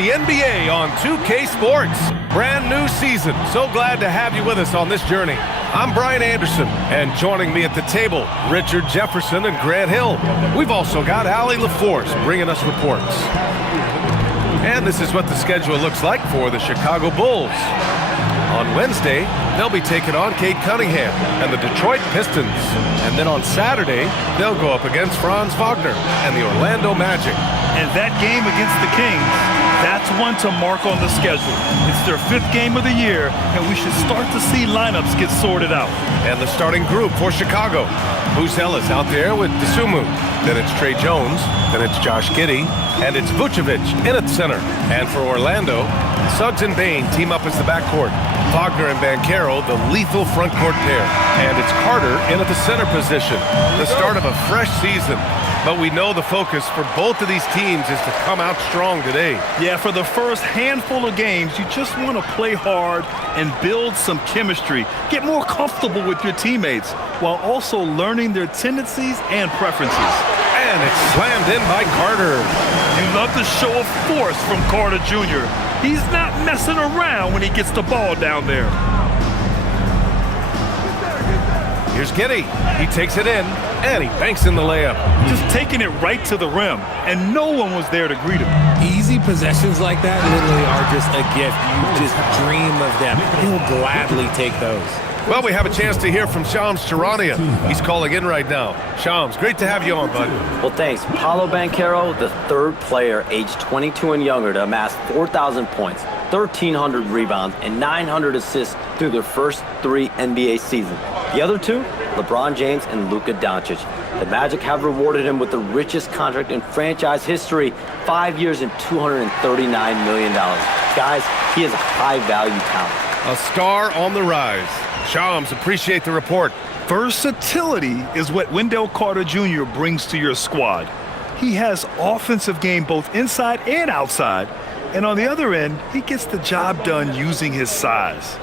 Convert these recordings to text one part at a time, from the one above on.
the NBA on 2K Sports. Brand new season. So glad to have you with us on this journey. I'm Brian Anderson, and joining me at the table, Richard Jefferson and Grant Hill. We've also got Allie LaForce bringing us reports. And this is what the schedule looks like for the Chicago Bulls. On Wednesday, they'll be taking on Cade Cunningham and the Detroit Pistons. And then on Saturday, they'll go up against Franz Wagner and the Orlando Magic. And that game against the Kings, that's one to mark on the schedule. It's their 5th game of the year, and we should start to see lineups get sorted out. And the starting group for Chicago. Buzel is out there with DeSumo. Then it's Trey Jones. Then it's Josh Giddey. And it's Vucevic in at center. And for Orlando, Suggs and Bane team up as the backcourt. Wagner and Banchero, the lethal front court pair. And it's Carter in at the center position. The start of a fresh season. But we know the focus for both of these teams is to come out strong today. Yeah, for the first handful of games, you just want to play hard and build some chemistry. Get more comfortable with your teammates while also learning their tendencies and preferences. And it's slammed in by Carter. You love the show of force from Carter Jr. He's not messing around when he gets the ball down there. Here's Giddey. He takes it in, and he banks in the layup. Just taking it right to the rim, and no one was there to greet him. Easy possessions like that literally are just a gift. You just dream of them. He'll gladly take those. Well, we have a chance to hear from Shams Charania. He's calling in right now. Shams, great to have you on, bud. Well, thanks. Paolo Banchero, the 3rd player aged 22 and younger to amass 4,000 points, 1,300 rebounds, and 900 assists through their first 3 NBA seasons. The other 2, LeBron James and Luka Doncic. The Magic have rewarded him with the richest contract in franchise history, 5 years and $239 million. Guys, he is a high-value talent. A star on the rise. Shams, appreciate the report. Versatility is what Wendell Carter Jr. brings to your squad. He has offensive game both inside and outside, and on the other end, he gets the job done using his size.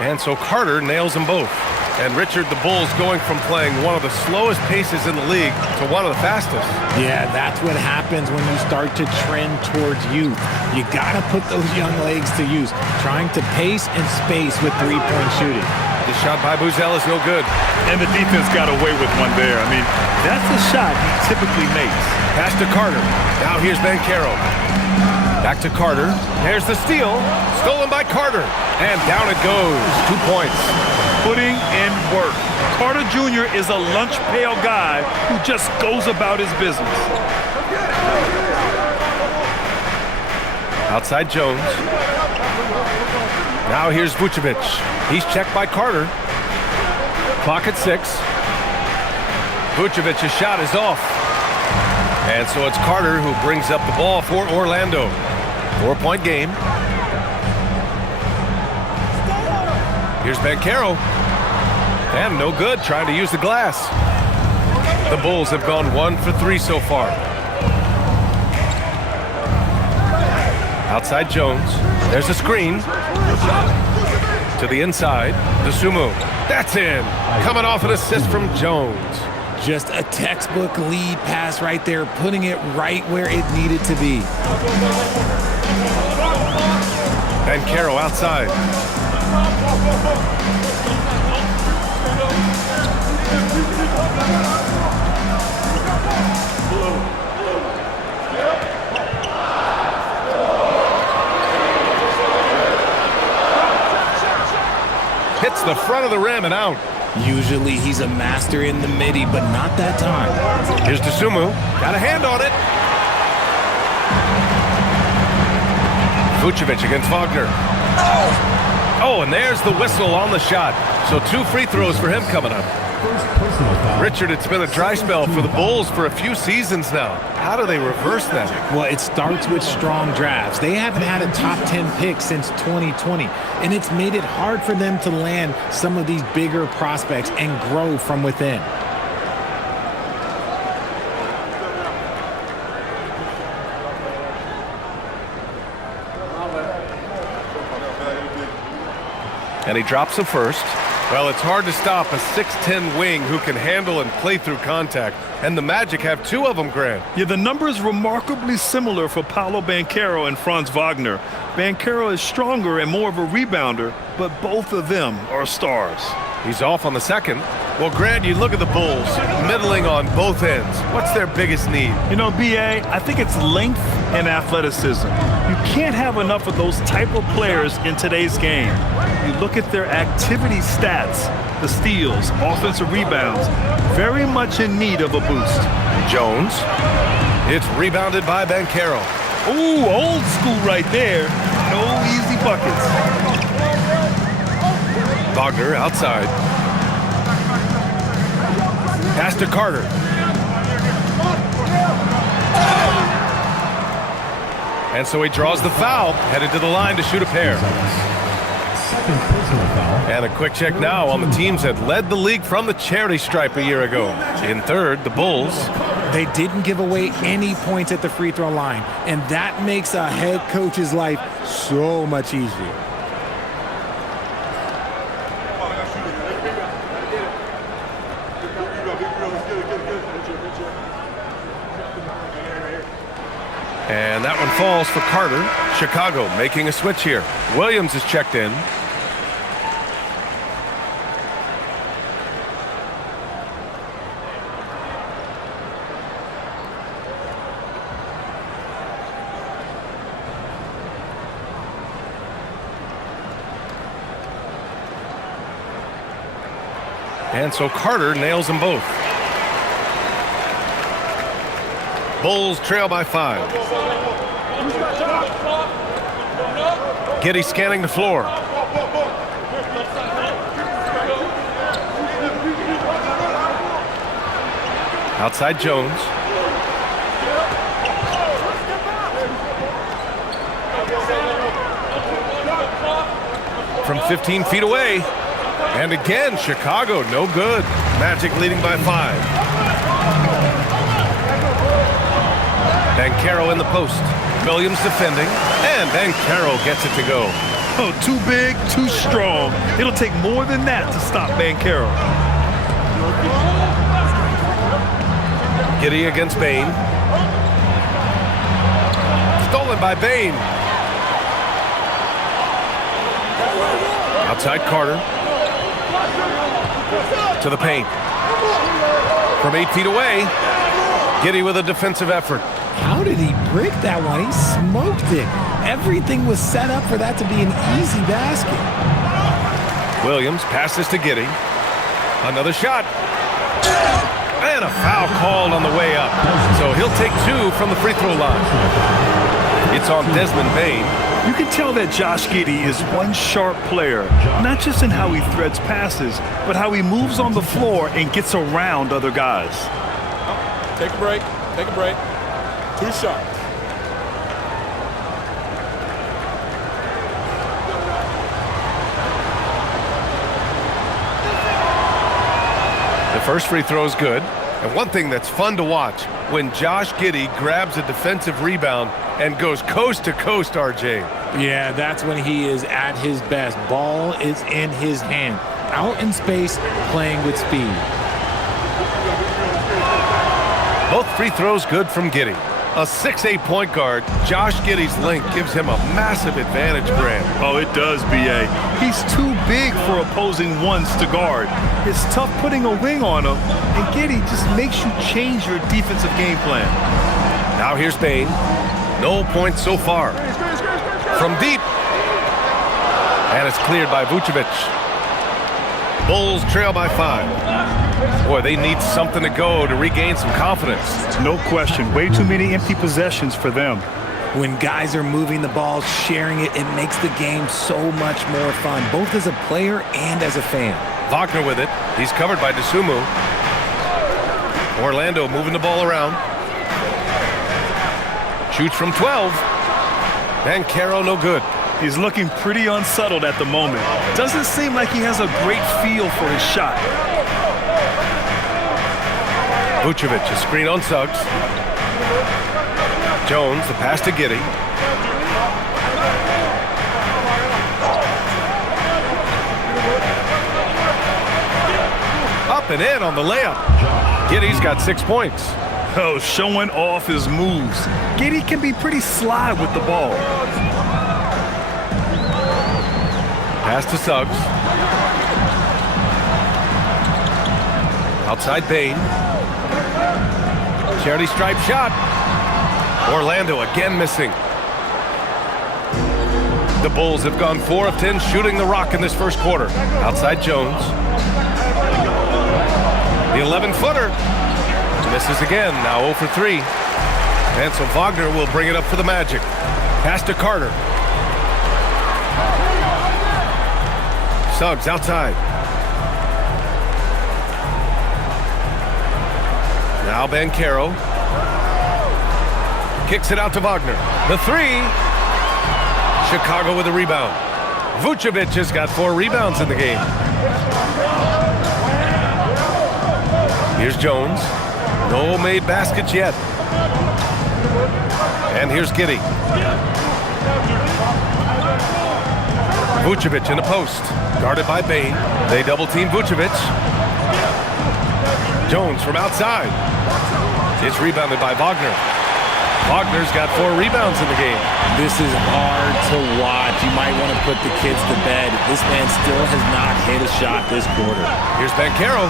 And so Carter nails them both. And Richard, the Bulls going from playing one of the slowest paces in the league to one of the fastest. Yeah, that's what happens when you start to trend towards youth. You got to put those young legs to use, trying to pace and space with three-point shooting. The shot by Buzel is no good. And the defense got away with one there. I mean, that's the shot he typically makes. Pass to Carter. Now here's Banchero. Back to Carter. There's the steal. Stolen by Carter. And down it goes. 2 points. Putting in work. Carter Jr. is a lunch pail guy who just goes about his business. Outside Jones. Now here's Vucevic. He's checked by Carter. Clock at 6. Vucevic's shot is off. And so it's Carter who brings up the ball for Orlando. 4-point game. Here's Banchero. And no good, trying to use the glass. The Bulls have gone 1 for 3 so far. Outside Jones. There's a screen. To the inside. DeSumo. That's in. Coming off an assist from Jones. Just a textbook lead pass right there, putting it right where it needed to be. Banchero outside. Hits the front of the rim and out. Usually he's a master in the midi, but not that time. Here's DeSumo. Got a hand on it. Vucevic against Wagner. Oh, and there's the whistle on the shot. So 2 free throws for him coming up. Richard, it's been a dry spell for the Bulls for a few seasons now. How do they reverse that? Well, it starts with strong drafts. They haven't had a top 10 pick since 2020, and it's made it hard for them to land some of these bigger prospects and grow from within. And he drops the first. Well, it's hard to stop a 6'10 wing who can handle and play through contact. And the Magic have two of them, Grant. Yeah, the numbers remarkably similar for Paolo Banchero and Franz Wagner. Banchero is stronger and more of a rebounder, but both of them are stars. He's off on the second. Well, Grant, you look at the Bulls, middling on both ends. What's their biggest need? You know, B.A., I think it's length and athleticism. You can't have enough of those type of players in today's game. You look at their activity stats, the steals, offensive rebounds, very much in need of a boost. Jones. It's rebounded by Banchero. Ooh, old school right there. No easy buckets. Wagner outside. Pass to Carter. And so he draws the foul, headed to the line to shoot a pair. And a quick check now on the teams that led the league from the charity stripe a year ago. In third, the Bulls. They didn't give away any points at the free throw line, and that makes a head coach's life so much easier. And that one falls for Carter. Chicago making a switch here. Williams is checked in. And so Carter nails them both. Bulls trail by 5. Giddey scanning the floor. Outside Jones. From 15 feet away. And again, Chicago, no good. Magic leading by 5. Banchero in the post. Williams defending. And Banchero gets it to go. Oh, too big, too strong. It'll take more than that to stop Banchero. Giddey against Bane. Stolen by Bane. Outside Carter. To the paint. From 8 feet away. Giddey with a defensive effort. How did he break that one? He smoked it. Everything was set up for that to be an easy basket. Williams passes to Giddey. Another shot. And a foul called on the way up. So he'll take 2 from the free throw line. It's on Desmond Bane. You can tell that Josh Giddey is one sharp player, not just in how he threads passes, but how he moves on the floor and gets around other guys. Take a break. Take a break. 2 shots. The first free throw is good. And one thing that's fun to watch, when Josh Giddey grabs a defensive rebound and goes coast to coast, RJ. Yeah, that's when he is at his best. Ball is in his hand. Out in space, playing with speed. Both free throws good from Giddey. A 6'8" point guard, Josh Giddey's length gives him a massive advantage, Grant. Oh, it does, B.A. He's too big for opposing ones to guard. It's tough putting a wing on him, and Giddey just makes you change your defensive game plan. Now here's Bane. No points so far. From deep. And it's cleared by Vucevic. Bulls trail by 5. Boy, they need something to go to regain some confidence. No question. Way too many empty possessions for them. When guys are moving the ball, sharing it, it makes the game so much more fun, both as a player and as a fan. Wagner with it. He's covered by DeSumo. Orlando moving the ball around. Shoots from 12. Banchero no good. He's looking pretty unsettled at the moment. Doesn't seem like he has a great feel for his shot. Vucevic, a screen on Suggs. Jones, the pass to Giddey. up and in on the layup. Giddey's got 6 points. Oh, showing off his moves. Giddey can be pretty sly with the ball. Pass to Suggs. Outside Bain. Charity stripe shot. Orlando again missing. The Bulls have gone 4 of 10 shooting the rock in this first quarter. Outside Jones. The 11-footer. Misses again, now 0 for 3. And so Wagner will bring it up for the Magic. Pass to Carter. Suggs outside. Now Banchero. Kicks it out to Wagner. The 3. Chicago with a rebound. Vucevic has got 4 rebounds in the game. Here's Jones. No made baskets yet. And here's Giddey. Vucevic in the post. Guarded by Bain. They double-team Vucevic. Jones from outside. It's rebounded by Wagner. Wagner's got 4 rebounds in the game. This is hard to watch. You might want to put the kids to bed. This man still has not hit a shot this quarter. Here's Banchero.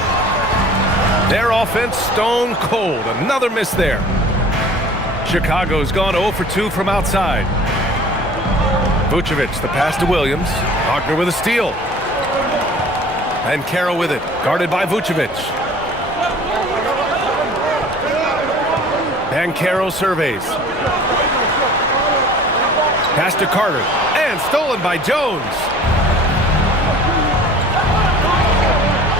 Their offense stone cold. Another miss there. Chicago's gone 0 for 2 from outside. Vucevic, the pass to Williams. Wagner with a steal. And Banchero with it. Guarded by Vucevic. Banchero surveys. Pass to Carter. And stolen by Jones.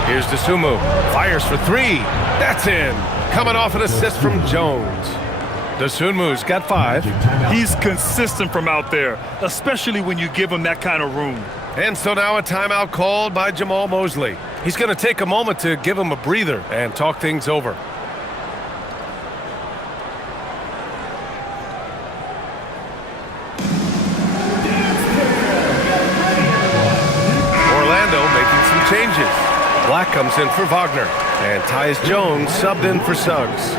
Here's Dosunmu. Fires for 3. That's in. Coming off an assist from Jones. Dosunmu's got 5. He's consistent from out there, especially when you give him that kind of room. And so now a timeout called by Jamal Mosley. He's going to take a moment to give him a breather and talk things over. Orlando making some changes. Black comes in for Wagner. And Tyus Jones subbed in for Suggs.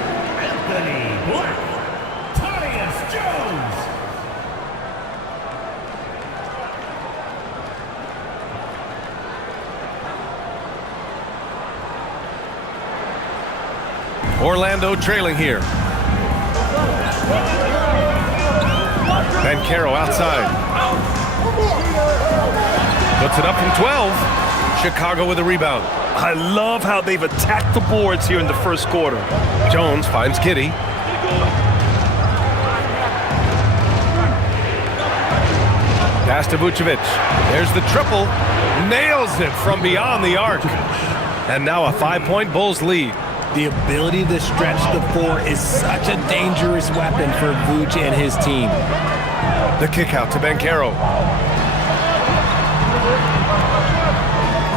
Orlando trailing here. Banchero outside. Puts it up from 12. Chicago with a rebound. I love how they've attacked the boards here in the first quarter. Jones finds Giddey. Pass to Vucevic. There's the triple. Nails it from beyond the arc. And now a 5-point Bulls lead. The ability to stretch the floor is such a dangerous weapon for Vooch and his team. The kick out to Banchero.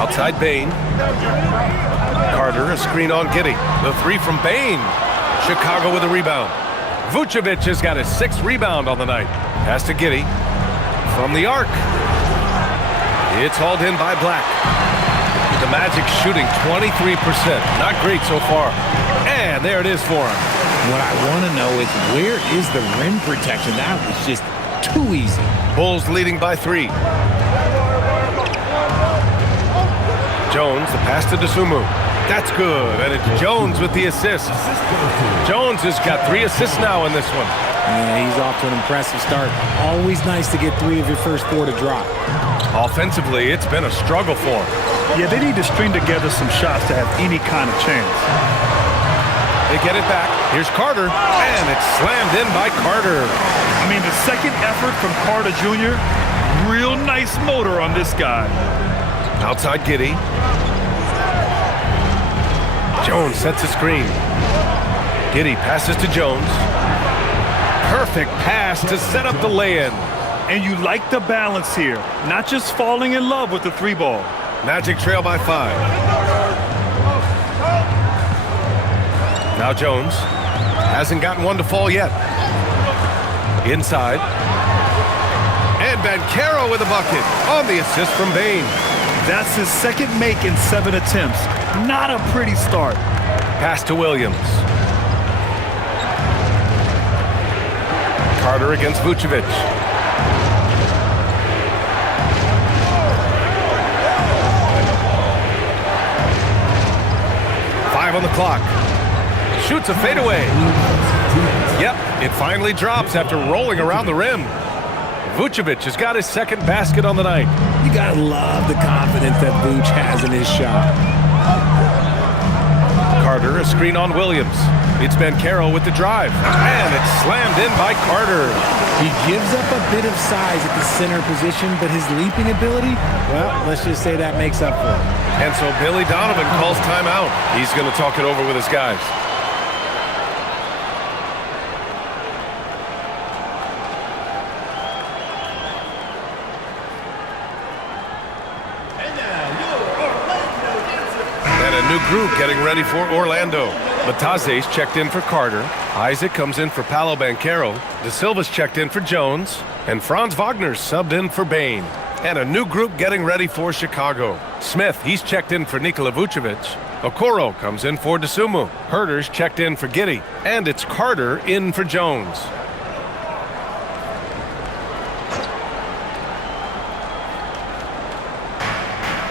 Outside Bain. Carter, a screen on Giddey. The 3 from Bain. Chicago with a rebound. Vucevic has got his 6th rebound on the night. Pass to Giddey. From the arc. It's hauled in by Black. The Magic shooting 23%. Not great so far. And there it is for him. What I want to know is, where is the rim protection? That was just too easy. Bulls leading by 3. Jones, the pass to Dosunmu. That's good. And it's Jones with the assist. Jones has got 3 assists now in this one. Yeah, he's off to an impressive start. Always nice to get 3 of your first 4 to drop. Offensively, it's been a struggle for him. Yeah, they need to string together some shots to have any kind of chance. They get it back. Here's Carter, and it's slammed in by Carter. I mean, the second effort from Carter Jr., real nice motor on this guy. Outside Giddey. Jones sets a screen. Giddey passes to Jones. Perfect pass to set up the lay-in. And you like the balance here, not just falling in love with the 3-ball. Magic trail by 5. Now Jones hasn't gotten one to fall yet. Inside. And Banchero with a bucket on the assist from Bain. That's his second make in 7 attempts. Not a pretty start. Pass to Williams. Carter against Vucevic. Five on the clock. Shoots a fadeaway. Yep, it finally drops after rolling around the rim. Vucevic has got his second basket on the night. You gotta love the confidence that Vuce has in his shot. Carter, a screen on Williams. It's Banchero with the drive. And it's slammed in by Carter. He gives up a bit of size at the center position, but his leaping ability, well, let's just say that makes up for it. And so Billy Donovan calls timeout. He's going to talk it over with his guys. And a new group getting ready for Orlando. Bataze's checked in for Carter. Isaac comes in for Paolo Banchero. De Silva's checked in for Jones. And Franz Wagner's subbed in for Bane. And a new group getting ready for Chicago. Smith, he's checked in for Nikola Vucevic. Okoro comes in for DeSumo. Herter's checked in for Giddey. And it's Carter in for Jones.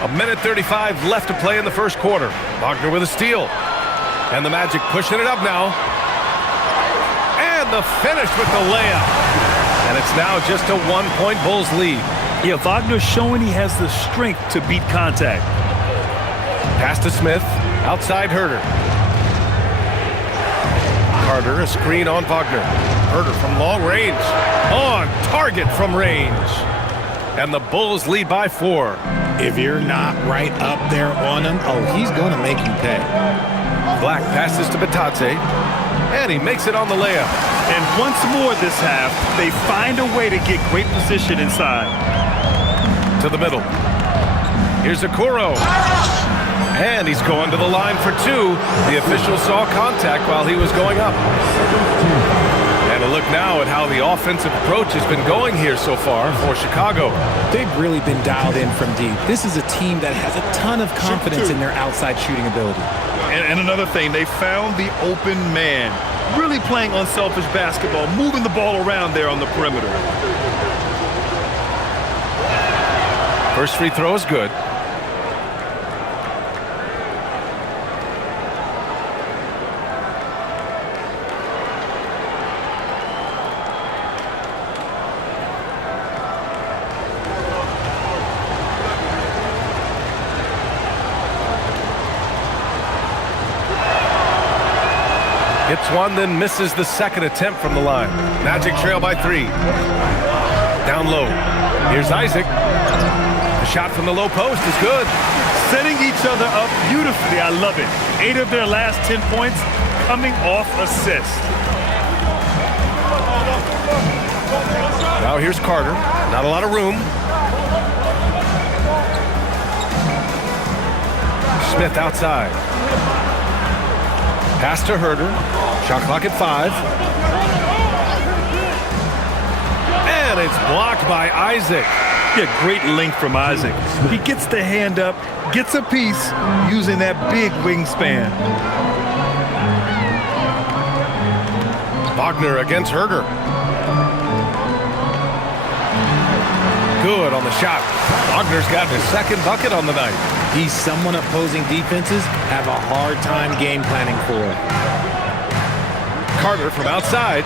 A minute 35 left to play in the first quarter. Wagner with a steal. And the Magic pushing it up now. And the finish with the layup. And it's now just a 1-point Bulls lead. Yeah, Wagner's showing he has the strength to beat contact. Pass to Smith. Outside Herter. Carter, a screen on Wagner. Herter from long range. On target from range. And the Bulls lead by 4. If you're not right up there on him, oh, he's going to make you pay. Black passes to Bataze. And he makes it on the layup. And once more this half, they find a way to get great position inside. To the middle. Here's Okoro. And he's going to the line for 2. The official saw contact while he was going up. And a look now at how the offensive approach has been going here so far for Chicago. They've really been dialed in from deep. This is a team that has a ton of confidence in their outside shooting ability. And another thing, they found the open man. Really playing unselfish basketball, moving the ball around there on the perimeter. First free throw is good. Hits one, then misses the second attempt from the line. Magic trail by 3. Down low. Here's Isaac. The shot from the low post is good. Setting each other up beautifully. I love it. 8 of their last 10 points coming off assists. Now here's Carter. Not a lot of room. Smith outside. Pass to Herter. Shot clock at 5. And it's blocked by Isaac. Yeah, great length from Isaac. He gets the hand up, gets a piece using that big wingspan. Wagner against Herter. Good on the shot. Wagner's got his second bucket on the night. He's someone opposing defenses have a hard time game planning for. Carter from outside.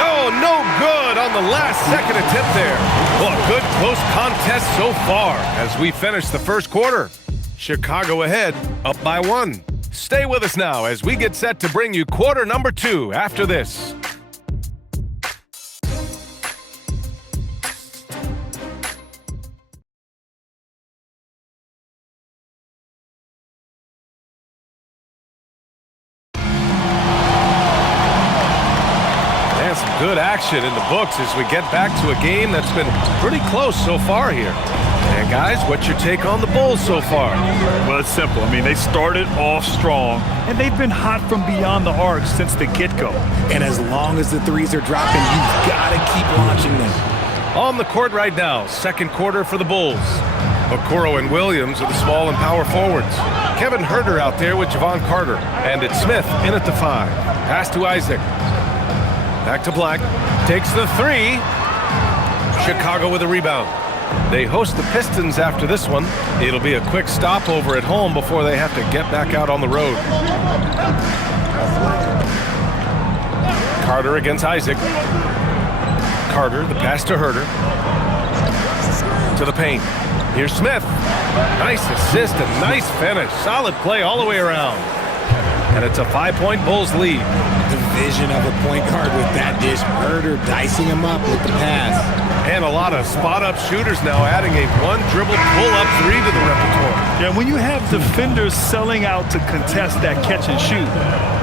Oh, no good on the last second attempt there. Well, a good close contest so far as we finish the first quarter. Chicago ahead, up by 1. Stay with us now as we get set to bring you quarter number 2 after this. Good action in the books as we get back to a game that's been pretty close so far here. And guys, what's your take on the Bulls so far? Well, it's simple. I mean, they started off strong, and they've been hot from beyond the arc since the get-go. And as long as the threes are dropping, you've got to keep launching them. On the court right now, second quarter for the Bulls. Okoro and Williams are the small and power forwards. Kevin Huerter out there with Javon Carter. And it's Smith in at the 5. Pass to Isaac. Back to Black. Takes the 3. Chicago with a rebound. They host the Pistons after this one. It'll be a quick stopover at home before they have to get back out on the road. Carter against Isaac. Carter, the pass to Huerter. To the paint. Here's Smith. Nice assist and nice finish. Solid play all the way around. And it's a 5-point Bulls lead. The vision of a point guard with that dish. Huerter dicing him up with the pass. And a lot of spot-up shooters now, adding a one-dribble pull-up 3 to the repertoire. Yeah, when you have defenders selling out to contest that catch and shoot,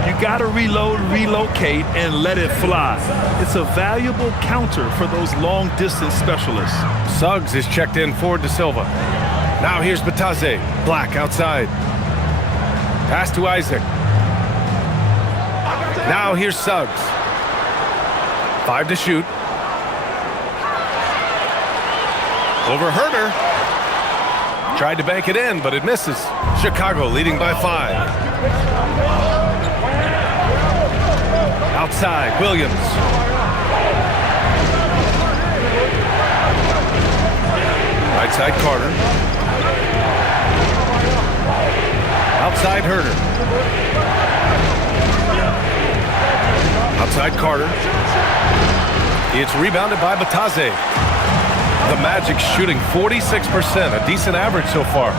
you got to reload, relocate, and let it fly. It's a valuable counter for those long-distance specialists. Suggs is checked in for De Silva. Now here's Bataze. Black outside. Pass to Isaac. Now here's Suggs. 5 to shoot. Over Huerter. Tried to bank it in, but it misses. Chicago leading by 5. Outside, Williams. Right side, Carter. Outside, Huerter. Outside, Carter. It's rebounded by Bataze. The Magic shooting 46%, a decent average so far.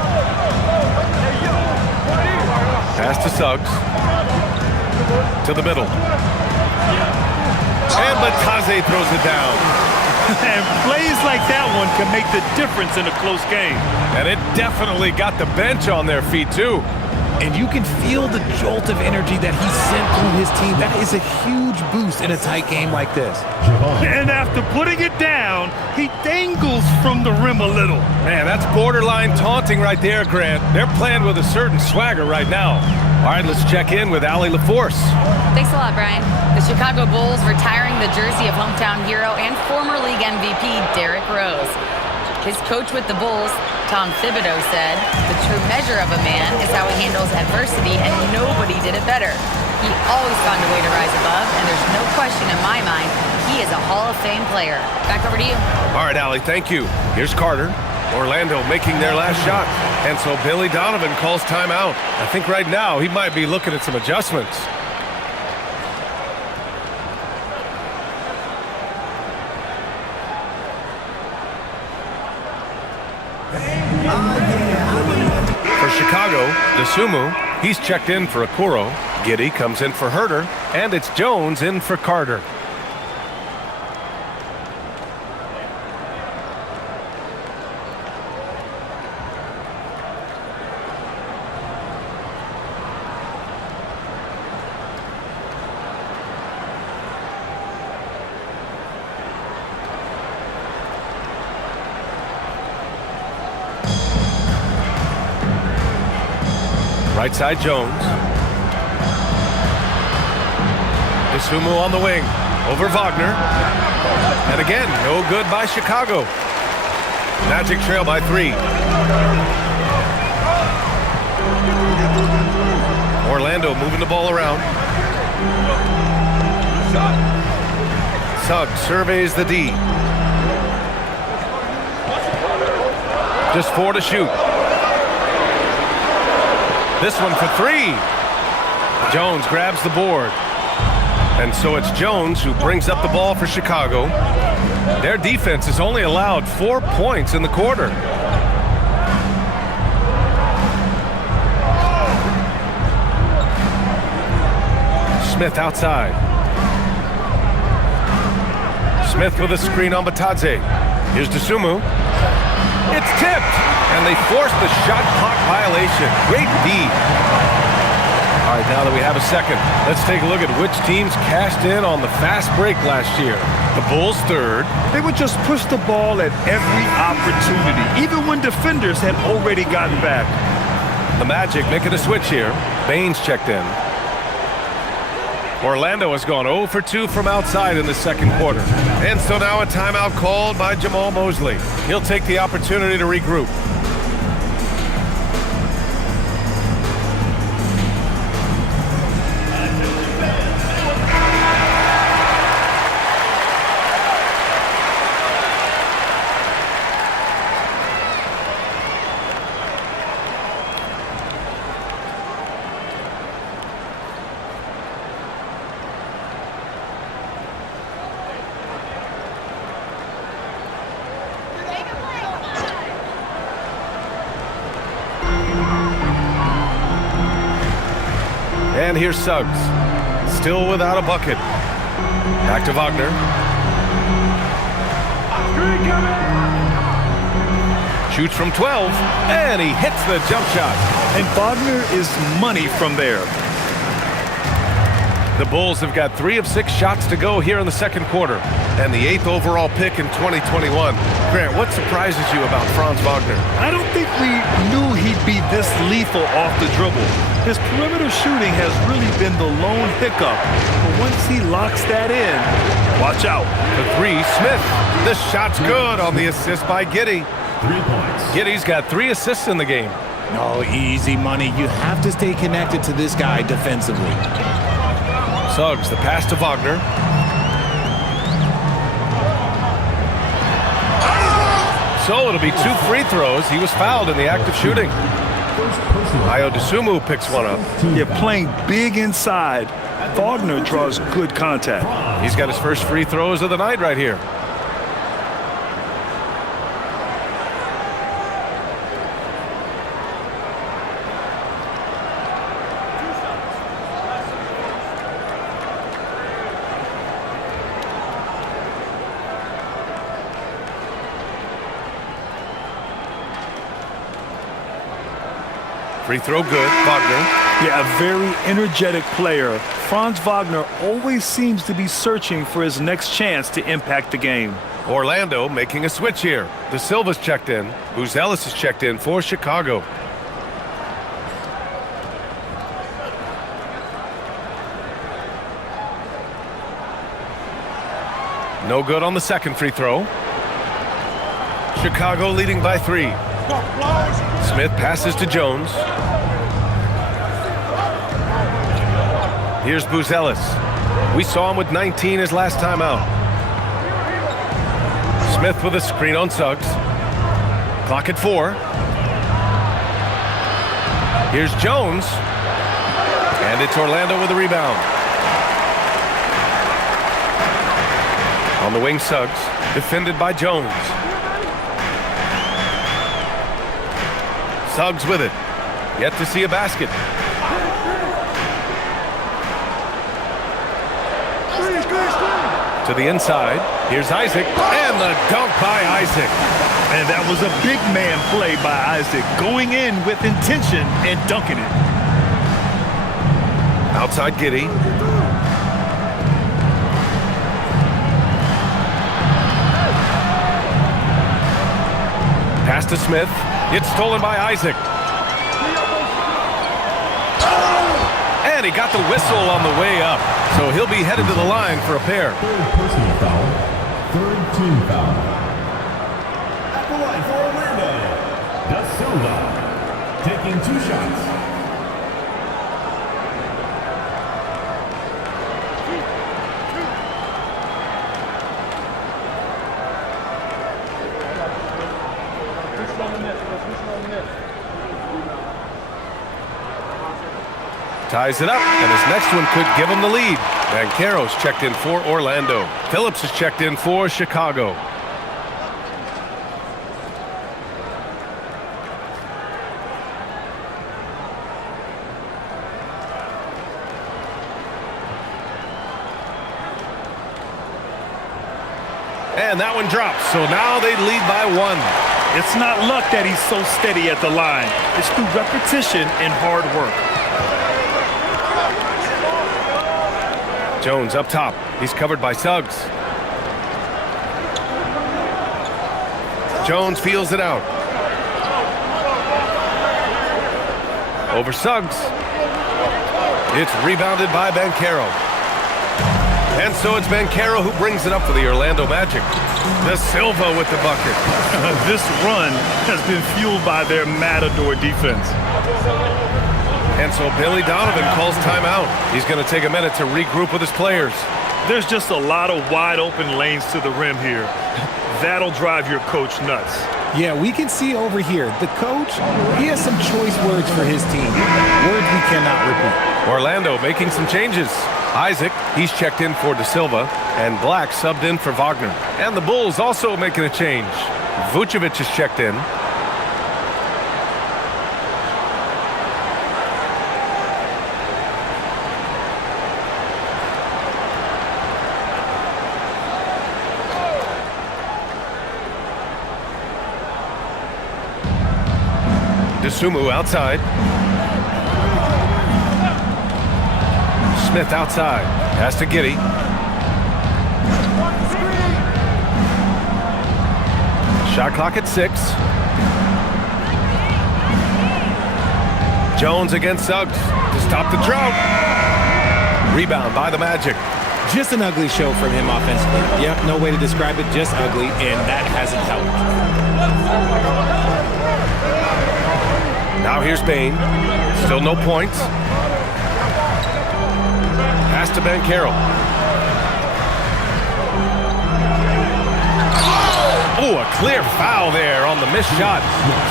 Pass to Suggs. To the middle. And Bataze throws it down. And plays like that one can make the difference in a close game. And it definitely got the bench on their feet, too. And you can feel the jolt of energy that he sent through his team. That is a huge boost in a tight game like this. And after putting it down, he dangles from the rim a little. Man, that's borderline taunting right there, Grant. They're playing with a certain swagger right now. All right, let's check in with Allie LaForce. Thanks a lot, Brian. The Chicago Bulls retiring the jersey of hometown hero and former league MVP Derrick Rose. His coach with the Bulls, Tom Thibodeau, said, "The true measure of a man is how he handles adversity, and nobody did it better. He always found a way to rise above, and there's no question in my mind he is a Hall of Fame player." Back over to you. All right, Allie, thank you. Here's Carter. Orlando making their last shot. And so Billy Donovan calls timeout. I think right now he might be looking at some adjustments. For Chicago, DeSumo, he's checked in for Okoro. Giddey comes in for Huerter. And it's Jones in for Carter. Right side, Jones. DeSumo on the wing. Over Wagner. And again, no good by Chicago. Magic trail by 3. Orlando moving the ball around. Suggs surveys the D. Just 4 to shoot. This one for 3. Jones grabs the board. And so it's Jones who brings up the ball for Chicago. Their defense has only allowed 4 points in the quarter. Smith outside. Smith with a screen on Bataze. Here's DeSumo. It's tipped. And they forced the shot clock violation. Great D. All right, now that we have a second, let's take a look at which teams cashed in on the fast break last year. The Bulls third. They would just push the ball at every opportunity, even when defenders had already gotten back. The Magic making a switch here. Baines checked in. Orlando has gone 0 for 2 from outside in the second quarter. And so now a timeout called by Jamal Mosley. He'll take the opportunity to regroup. And here's Suggs. Still without a bucket. Back to Wagner. Shoots from 12, and he hits the jump shot. And Wagner is money from there. The Bulls have got 3 of 6 shots to go here in the second quarter, and the 8th overall pick in 2021. Grant, what surprises you about Franz Wagner? I don't think we knew he'd be this lethal off the dribble. His perimeter shooting has really been the lone hiccup, but once he locks that in, watch out. The 3, Smith. The shot's good on the assist by Giddey. 3 points. Giddey's got 3 assists in the game. No, easy money. You have to stay connected to this guy defensively. Suggs, the pass to Wagner. So it'll be 2 free throws. He was fouled in the act of shooting. Ayo Dosunmu picks one up. Yeah, playing big inside. Wagner draws good contact. He's got his first free throws of the night right here. Free throw good, Wagner. Yeah, a very energetic player. Franz Wagner always seems to be searching for his next chance to impact the game. Orlando making a switch here. De Silva's checked in. Buzelis is checked in for Chicago. No good on the second free throw. Chicago leading by 3. Smith passes to Jones. Here's Buzelis. We saw him with 19 his last time out. Smith with a screen on Suggs. Clock at 4. Here's Jones. And it's Orlando with a rebound. On the wing, Suggs. Defended by Jones. Suggs with it. Yet to see a basket. To the inside. Here's Isaac. And the dunk by Isaac. And that was a big man play by Isaac. Going in with intention and dunking it. Outside Giddey. Pass to Smith. It's stolen by Isaac. And he got the whistle on the way up. So he'll be headed to the line for a pair. Third personal foul. Third team foul. At the line for Orlando, Da Silva taking 2 shots. Ties it up, and his next one could give him the lead. Banchero's checked in for Orlando. Phillips is checked in for Chicago. And that one drops, so now they lead by 1. It's not luck that he's so steady at the line. It's through repetition and hard work. Jones up top. He's covered by Suggs. Jones feels it out. Over Suggs. It's rebounded by Banchero. And so it's Banchero who brings it up for the Orlando Magic. De Silva with the bucket. This run has been fueled by their Matador defense. And so Billy Donovan calls timeout. He's going to take a minute to regroup with his players. There's just a lot of wide open lanes to the rim here. That'll drive your coach nuts. Yeah, we can see over here, the coach, he has some choice words for his team. Words we cannot repeat. Orlando making some changes. Isaac, he's checked in for De Silva, and Black subbed in for Wagner. And the Bulls also making a change. Vucevic is checked in. DeSumo outside. Smith outside. Pass to Giddey. Shot clock at 6. Jones against Suggs to stop the drought. Rebound by the Magic. Just an ugly show from him offensively. Yep, no way to describe it, just ugly, and that hasn't helped. Now here's Bane. Still no points. Pass to Banchero. Oh, a clear foul there on the missed shot.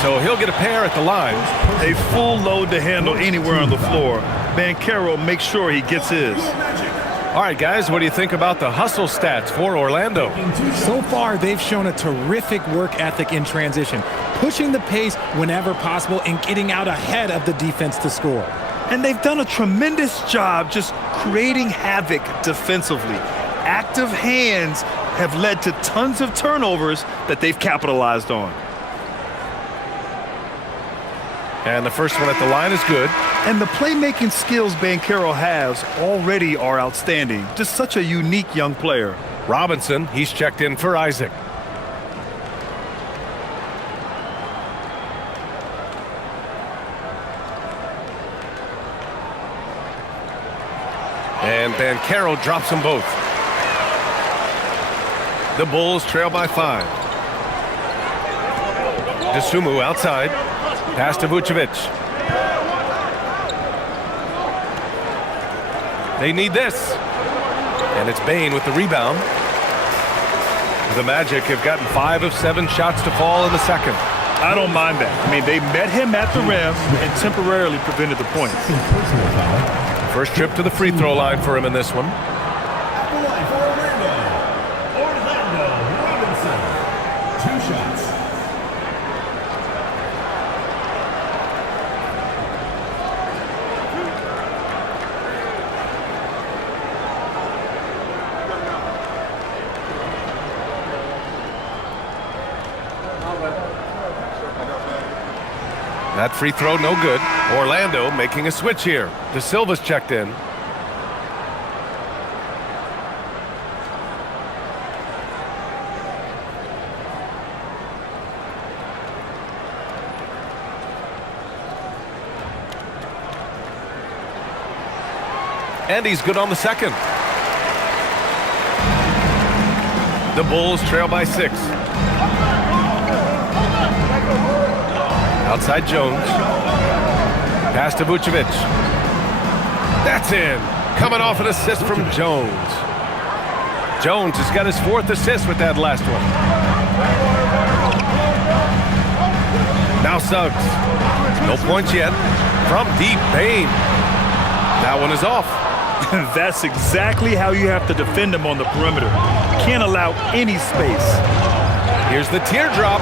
So he'll get a pair at the line. A full load to handle anywhere on the floor. Banchero makes sure he gets his. All right, guys, what do you think about the hustle stats for Orlando? So far, they've shown a terrific work ethic in transition, pushing the pace whenever possible and getting out ahead of the defense to score. And they've done a tremendous job just creating havoc defensively. Active hands have led to tons of turnovers that they've capitalized on. And the first one at the line is good. And the playmaking skills Banchero has already are outstanding. Just such a unique young player. Robinson, he's checked in for Isaac. And Banchero drops them both. The Bulls trail by 5. DeSumo outside. Pass to Vucevic. They need this. And it's Bane with the rebound. The Magic have gotten 5 of 7 shots to fall in the second. I don't mind that. I mean, they met him at the rim and temporarily prevented the points. First trip to the free throw line for him in this one. At the line for Orlando Robinson. 2 shots. That free throw no good. Orlando making a switch here. De Silva's checked in. And he's good on the second. The Bulls trail by 6. Outside Jones. Pass to Vucevic. That's in. Coming off an assist from Jones. Jones has got his 4th assist with that last one. Now Suggs. No points yet. From deep, Bane. That one is off. That's exactly how you have to defend him on the perimeter. Can't allow any space. Here's the teardrop.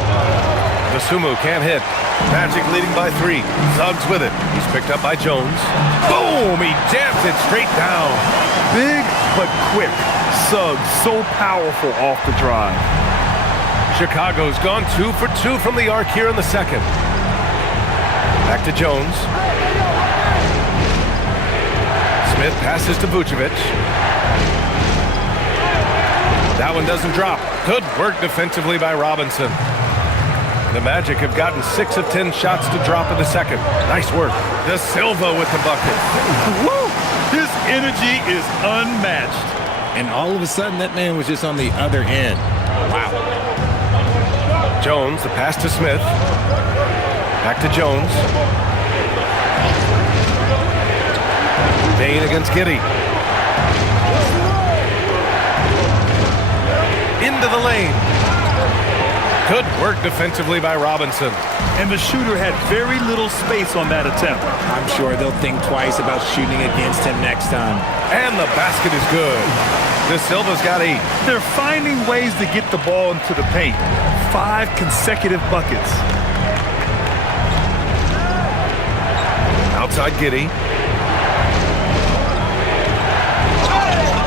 DeSumo can't hit. Magic leading by 3. Suggs with it. He's picked up by Jones. Boom! He jams it straight down. Big but quick. Suggs so powerful off the drive. Chicago's gone 2 for 2 from the arc here in the second. Back to Jones. Smith passes to Vucevic. That one doesn't drop. Good work defensively by Robinson. The Magic have gotten 6 of 10 shots to drop in the second. Nice work. De Silva with the bucket. Woo! His energy is unmatched. And all of a sudden, that man was just on the other end. Wow. Jones, the pass to Smith. Back to Jones. Bane against Giddey. Into the lane. Good work defensively by Robinson. And the shooter had very little space on that attempt. I'm sure they'll think twice about shooting against him next time. And the basket is good. De Silva's got 8. They're finding ways to get the ball into the paint. 5 consecutive buckets. Outside Giddey.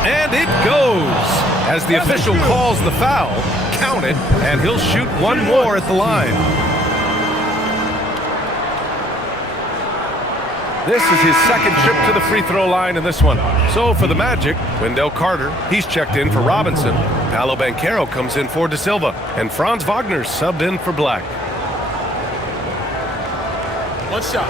And it goes. As the official calls the foul, count it, and he'll shoot one more at the line. This is his second trip to the free throw line in this one. So for the Magic, Wendell Carter, he's checked in for Robinson. Paolo Banchero comes in for De Silva. And Franz Wagner's subbed in for Black. One shot.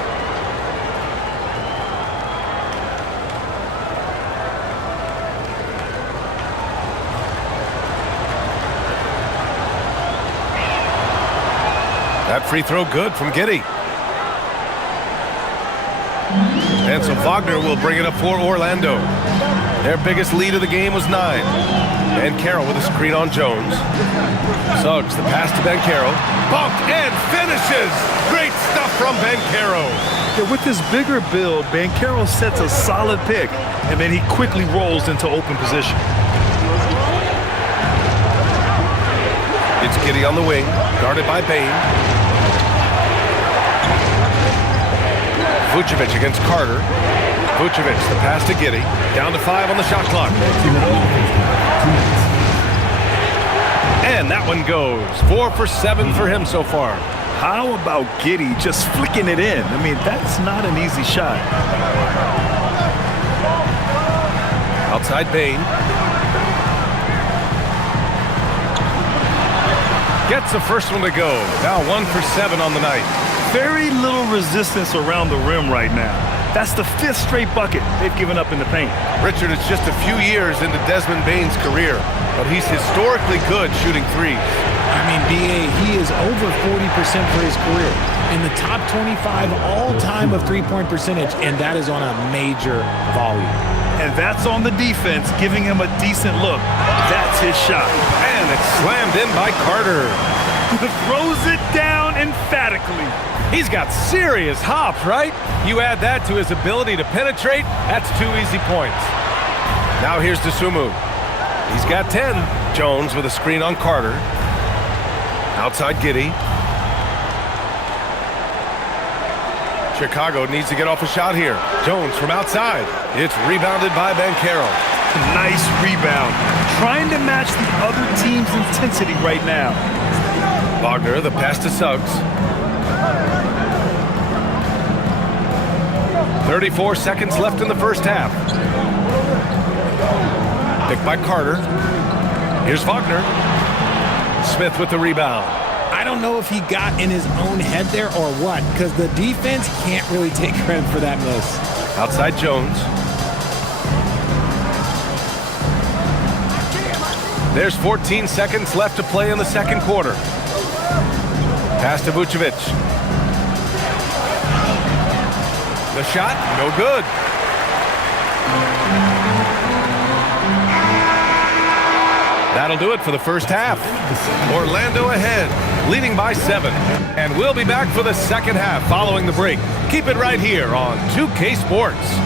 That free throw good from Giddey. And so Wagner will bring it up for Orlando. Their biggest lead of the game was 9. Banchero with a screen on Jones. Suggs, the pass to Banchero. Bumped and finishes! Great stuff from Banchero. Yeah, with this bigger build, Banchero sets a solid pick, and then he quickly rolls into open position. It's Giddey on the wing, guarded by Bane. Vucevic against Carter. Vucevic, the pass to Giddey. Down to 5 on the shot clock. And that one goes. 4 for 7 for him so far. How about Giddey just flicking it in? I mean, that's not an easy shot. Outside Bane. Gets the first one to go. Now 1 for 7 on the night. Very little resistance around the rim right now. That's the 5th straight bucket they've given up in the paint. Richard, it's just a few years into Desmond Bane's career, but he's historically good shooting threes. I mean, B.A., he is over 40% for his career. In the top 25 all-time of three-point percentage, and that is on a major volume. And that's on the defense, giving him a decent look. That's his shot. And it's slammed in by Carter. Throws it down emphatically. He's got serious hop, right? You add that to his ability to penetrate, that's 2 easy points. Now here's Dosunmu. He's got 10. Jones with a screen on Carter. Outside Giddey. Chicago needs to get off a shot here. Jones from outside. It's rebounded by Banchero. Nice rebound. Trying to match the other team's intensity right now. Wagner, the pass to Suggs. 34 seconds left in the first half. Picked by Carter. Here's Wagner. Smith with the rebound. I don't know if he got in his own head there or what, because the defense can't really take credit for that miss. Outside Jones. There's 14 seconds left to play in the second quarter. Pass to Vucevic. The shot, no good. That'll do it for the first half. Orlando ahead, leading by 7. And we'll be back for the second half following the break. Keep it right here on 2K Sports.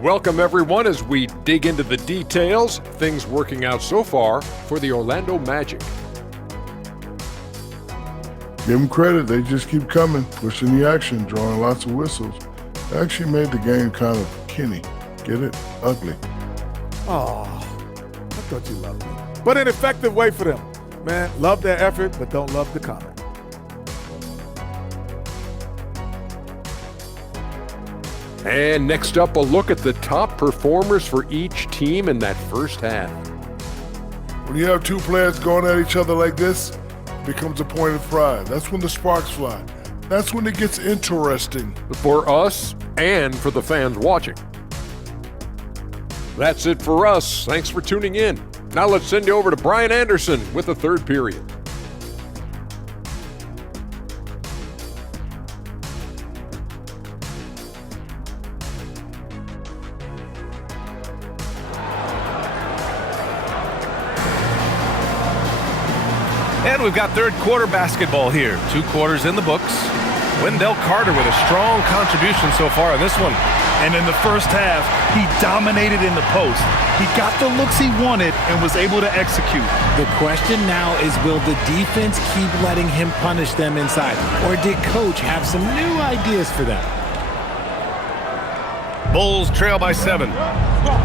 Welcome, everyone, as we dig into the details. Things working out so far for the Orlando Magic. Give them credit. They just keep coming, pushing the action, drawing lots of whistles. They actually made the game kind of Kenny. Get it? Ugly. Oh, I thought you loved me. But an effective way for them. Man, love their effort, but don't love the comment. And next up, a look at the top performers for each team in that first half. When you have two players going at each other like this, it becomes a point of pride. That's when the sparks fly. That's when it gets interesting. For us and for the fans watching. That's it for us. Thanks for tuning in. Now let's send you over to Brian Anderson with the third period. And we've got third quarter basketball here. 2 quarters in the books. Wendell Carter with a strong contribution so far in this one. And in the first half, he dominated in the post. He got the looks he wanted and was able to execute. The question now is, will the defense keep letting him punish them inside? Or did Coach have some new ideas for them? Bulls trail by 7.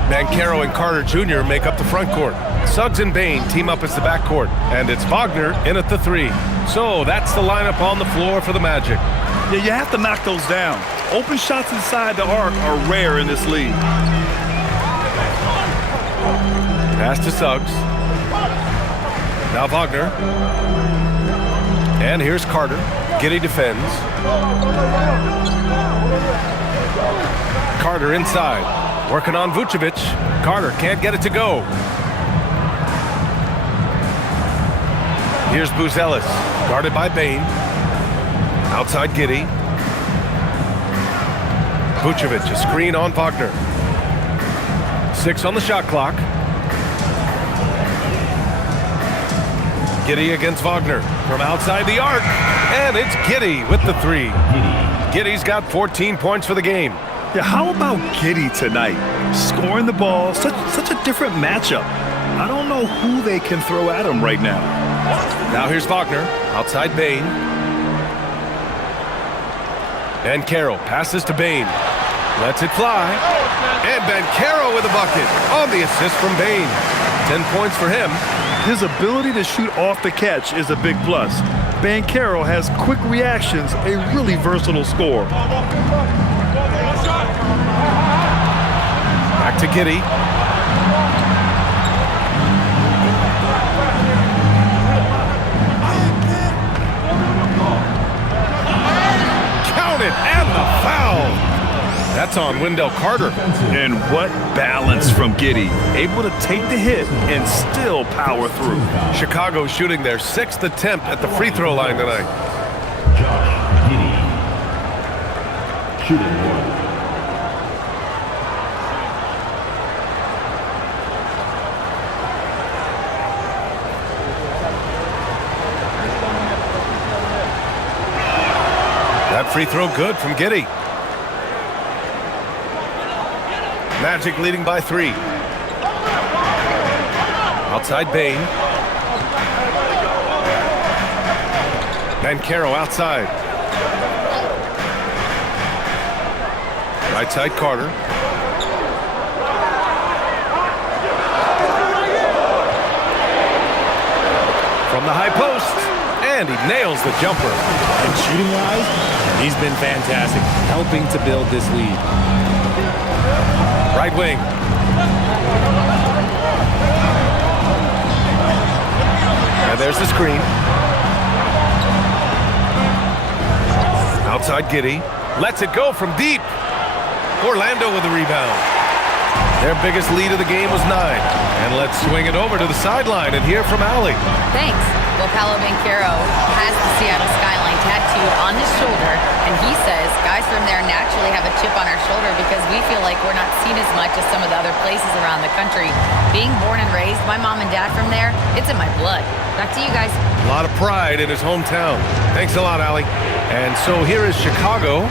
Banchero and Carter Jr. make up the front court. Suggs and Bane team up as the backcourt. And it's Wagner in at the 3. So that's the lineup on the floor for the Magic. Yeah, you have to knock those down. Open shots inside the arc are rare in this league. Pass to Suggs. Now Wagner. And here's Carter. Giddey defends. Carter inside. Working on Vucevic. Carter can't get it to go. Here's Buzelis. Guarded by Bane. Outside Giddey. Vucevic, a screen on Wagner. 6 on the shot clock. Giddey against Wagner from outside the arc. And it's Giddey with the 3. Giddey's got 14 points for the game. Yeah, how about Giddey tonight? Scoring the ball, such a different matchup. I don't know who they can throw at him right now. Now here's Wagner, outside Bane. Banchero passes to Bane. Lets it fly. And Banchero with a bucket on the assist from Bane. 10 points for him. His ability to shoot off the catch is a big plus. Banchero has quick reactions, a really versatile scorer. Back to Giddey. Count it, and the foul. That's on Wendell Carter. And what balance from Giddey. Able to take the hit and still power through. Chicago shooting their 6th attempt at the free throw line tonight. Giddey. Shooting 1. That free throw good from Giddey. Magic leading by 3. Outside Bane. Banchero outside. Right side Carter. From the high post. And he nails the jumper. And shooting-wise, he's been fantastic, helping to build this lead. Right wing. And there's the screen. Outside Giddey. Lets it go from deep. Orlando with the rebound. Their biggest lead of the game was 9. And let's swing it over to the sideline and hear from Allie. Thanks. Well, Paolo Banchero has the Seattle skyline tattooed on his shoulder, and he says guys from there naturally have a chip on our shoulder because we feel like we're not seen as much as some of the other places around the country. Being born and raised, my mom and dad from there, it's in my blood. Back to you guys. A lot of pride in his hometown. Thanks a lot, Allie. And so here is Chicago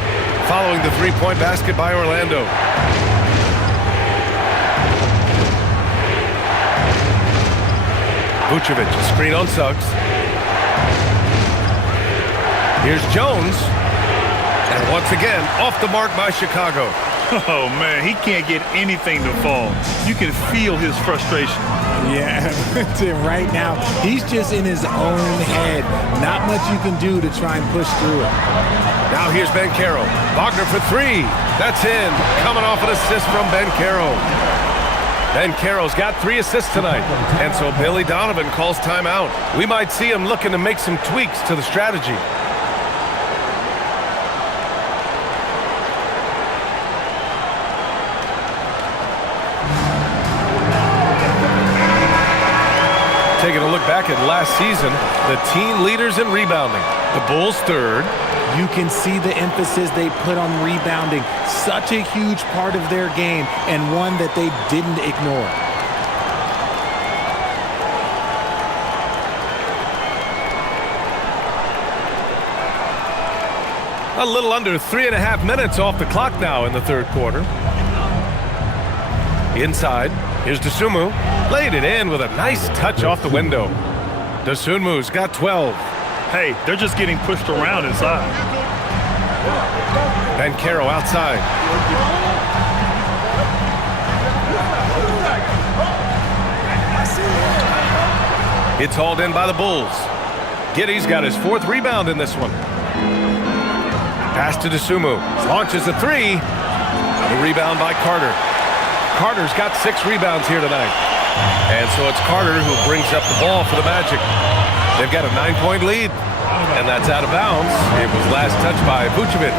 following the three-point basket by Orlando. Vucevic, a screen on Suggs. Here's Jones. And once again, off the mark by Chicago. Oh, man, he can't get anything to fall. You can feel his frustration. Yeah, right now, he's just in his own head. Not much you can do to try and push through it. Now here's Banchero. Wagner for 3. That's in. Coming off an assist from Banchero. Banchero's got 3 assists tonight. And so Billy Donovan calls timeout. We might see him looking to make some tweaks to the strategy. Taking a look back at last season, the team leaders in rebounding. The Bulls 3rd. You can see the emphasis they put on rebounding. Such a huge part of their game, and one that they didn't ignore. A little under 3.5 minutes off the clock now in the third quarter. Inside, Here's Dosunmu. Laid it in with a nice touch off the window. Dosunmu's got 12. Hey, they're just getting pushed around inside. Banchero outside. It's hauled in by the Bulls. Giddey's got his 4th rebound in this one. Pass to Dosunmu. Launches a 3. The rebound by Carter. Carter's got 6 rebounds here tonight. And so it's Carter who brings up the ball for the Magic. They've got a 9-point lead. And that's out of bounds. It was last touched by Vucevic.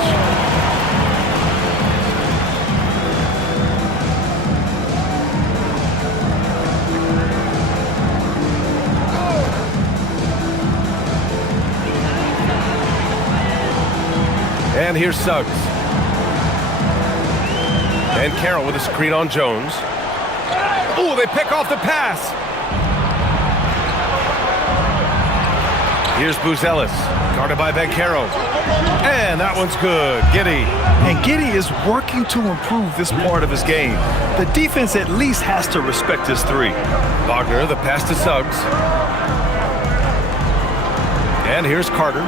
And here's Suggs. And Carroll with a screen on Jones. Oh, they pick off the pass. Here's Buzelis, guarded by Banchero. And that one's good. Giddey. And Giddey is working to improve this part of his game. The defense at least has to respect his 3. Wagner, the pass to Suggs. And here's Carter.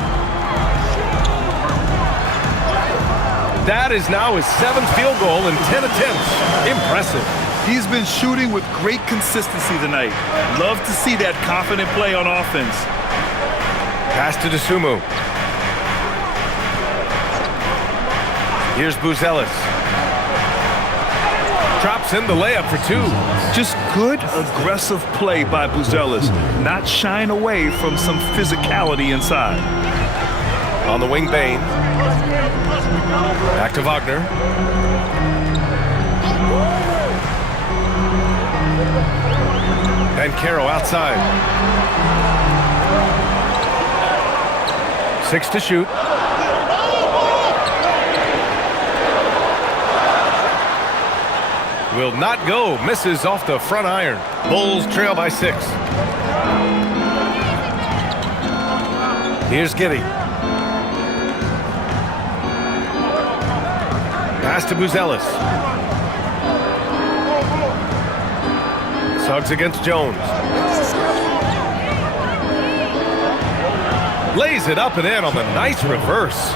That is now his 7th field goal in 10 attempts. Impressive. He's been shooting with great consistency tonight. Love to see that confident play on offense. Pass to Dosunmu. Here's Buzelis. Drops in the layup for 2. Just good, aggressive play by Buzelis. Not shying away from some physicality inside. On the wing, Bane. Back to Wagner. Banchero outside. 6 to shoot. Will not go. Misses off the front iron. Bulls trail by 6. Here's Giddey. Pass to Buzelis. Suggs against Jones. Lays it up and in on the nice reverse.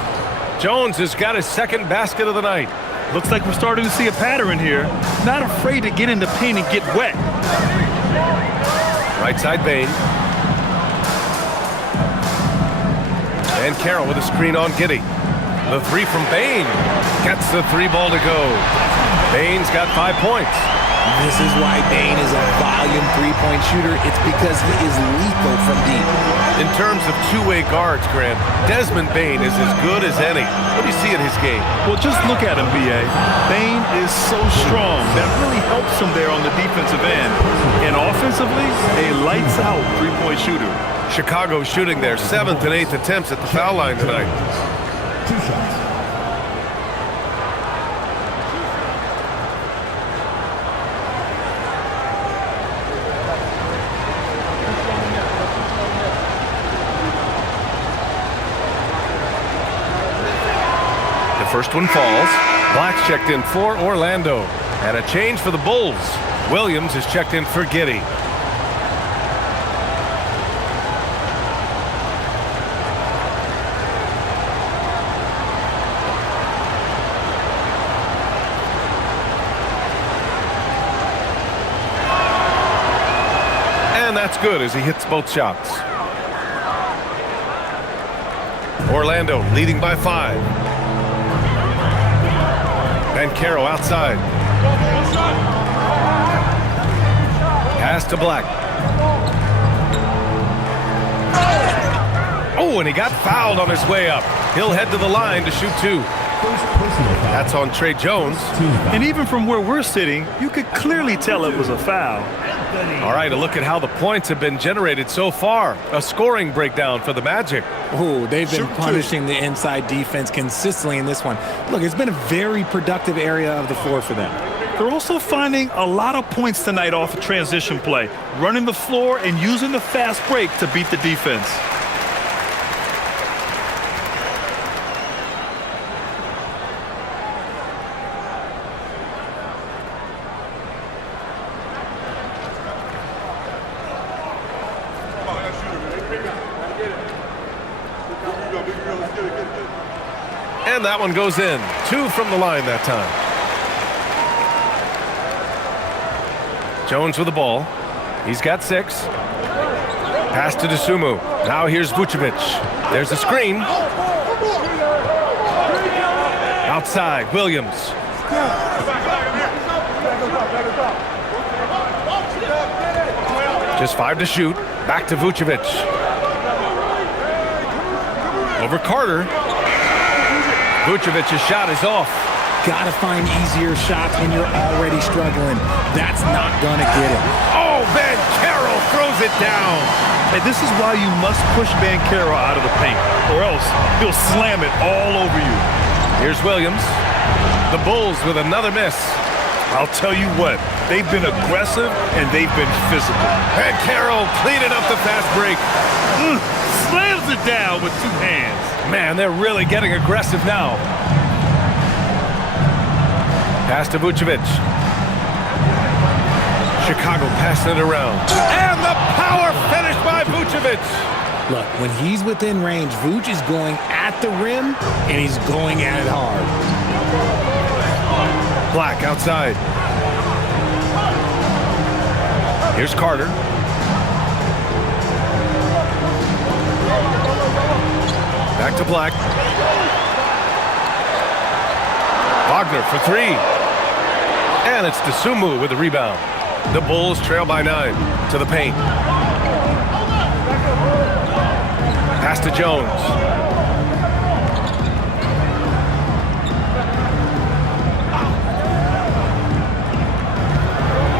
Jones has got his 2nd basket of the night. Looks like we're starting to see a pattern here. Not afraid to get in the paint and get wet. Right side Bane. And Carroll with a screen on Giddey. The 3 from Bane. Gets the 3 ball to go. Bane's got 5 points. This is why Bane is a volume 3-point shooter. It's because he is lethal from deep. In terms of two-way guards, Grant, Desmond Bane is as good as any. What do you see in his game? Well, just look at him, B.A. Bane is so strong. That really helps him there on the defensive end. And offensively, a lights-out 3-point shooter. Chicago shooting their 7th and 8th attempts at the foul line tonight. 2 shots. First one falls. Black's checked in for Orlando. And a change for the Bulls. Williams is checked in for Giddey. And that's good as he hits both shots. Orlando leading by 5. Banchero outside. Pass to Black. Oh, and he got fouled on his way up. He'll head to the line to shoot 2. That's on Trey Jones. And even from where we're sitting, you could clearly tell it was a foul. All right, a look at how the points have been generated so far. A scoring breakdown for the Magic. Oh, they've been punishing the inside defense consistently in this one. Look, it's been a very productive area of the floor for them. They're also finding a lot of points tonight off of transition play, running the floor and using the fast break to beat the defense. And that one goes in. 2 from the line that time. Jones with the ball. He's got 6. Pass to Dosunmu. Now here's Vucevic. There's a screen. Outside, Williams. Just 5 to shoot. Back to Vucevic. Over Carter. Vucevic's shot is off. Gotta find easier shots when you're already struggling. That's not gonna get it. Oh, Banchero throws it down. And this is why you must push Banchero out of the paint, or else he'll slam it all over you. Here's Williams. The Bulls with another miss. I'll tell you what, they've been aggressive and they've been physical. Banchero cleaning up the fast break. Slams it down with 2 hands. Man, they're really getting aggressive now. Pass to Vucevic. Chicago passing it around. And the power finish by Vucevic. Look, when he's within range, Vuce is going at the rim, and he's going at it hard. Black outside. Here's Carter. Back to Black. Wagner for 3. And it's Dosunmu with the rebound. The Bulls trail by 9 to the paint. Pass to Jones.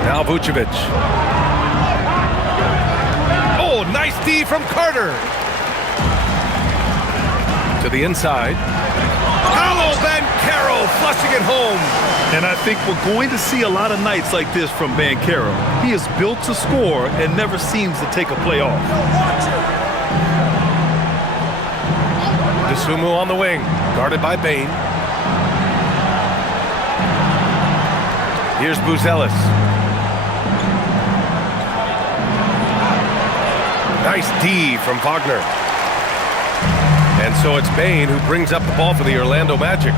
Now Vucevic. Oh, nice D from Carter. To the inside. Paolo Banchero flushing it home. And I think we're going to see a lot of nights like this from Banchero. He is built to score and never seems to take a play off. Dosunmu on the wing, guarded by Bane. Here's Buzelis. Nice D from Wagner. And so it's Bane who brings up the ball for the Orlando Magic.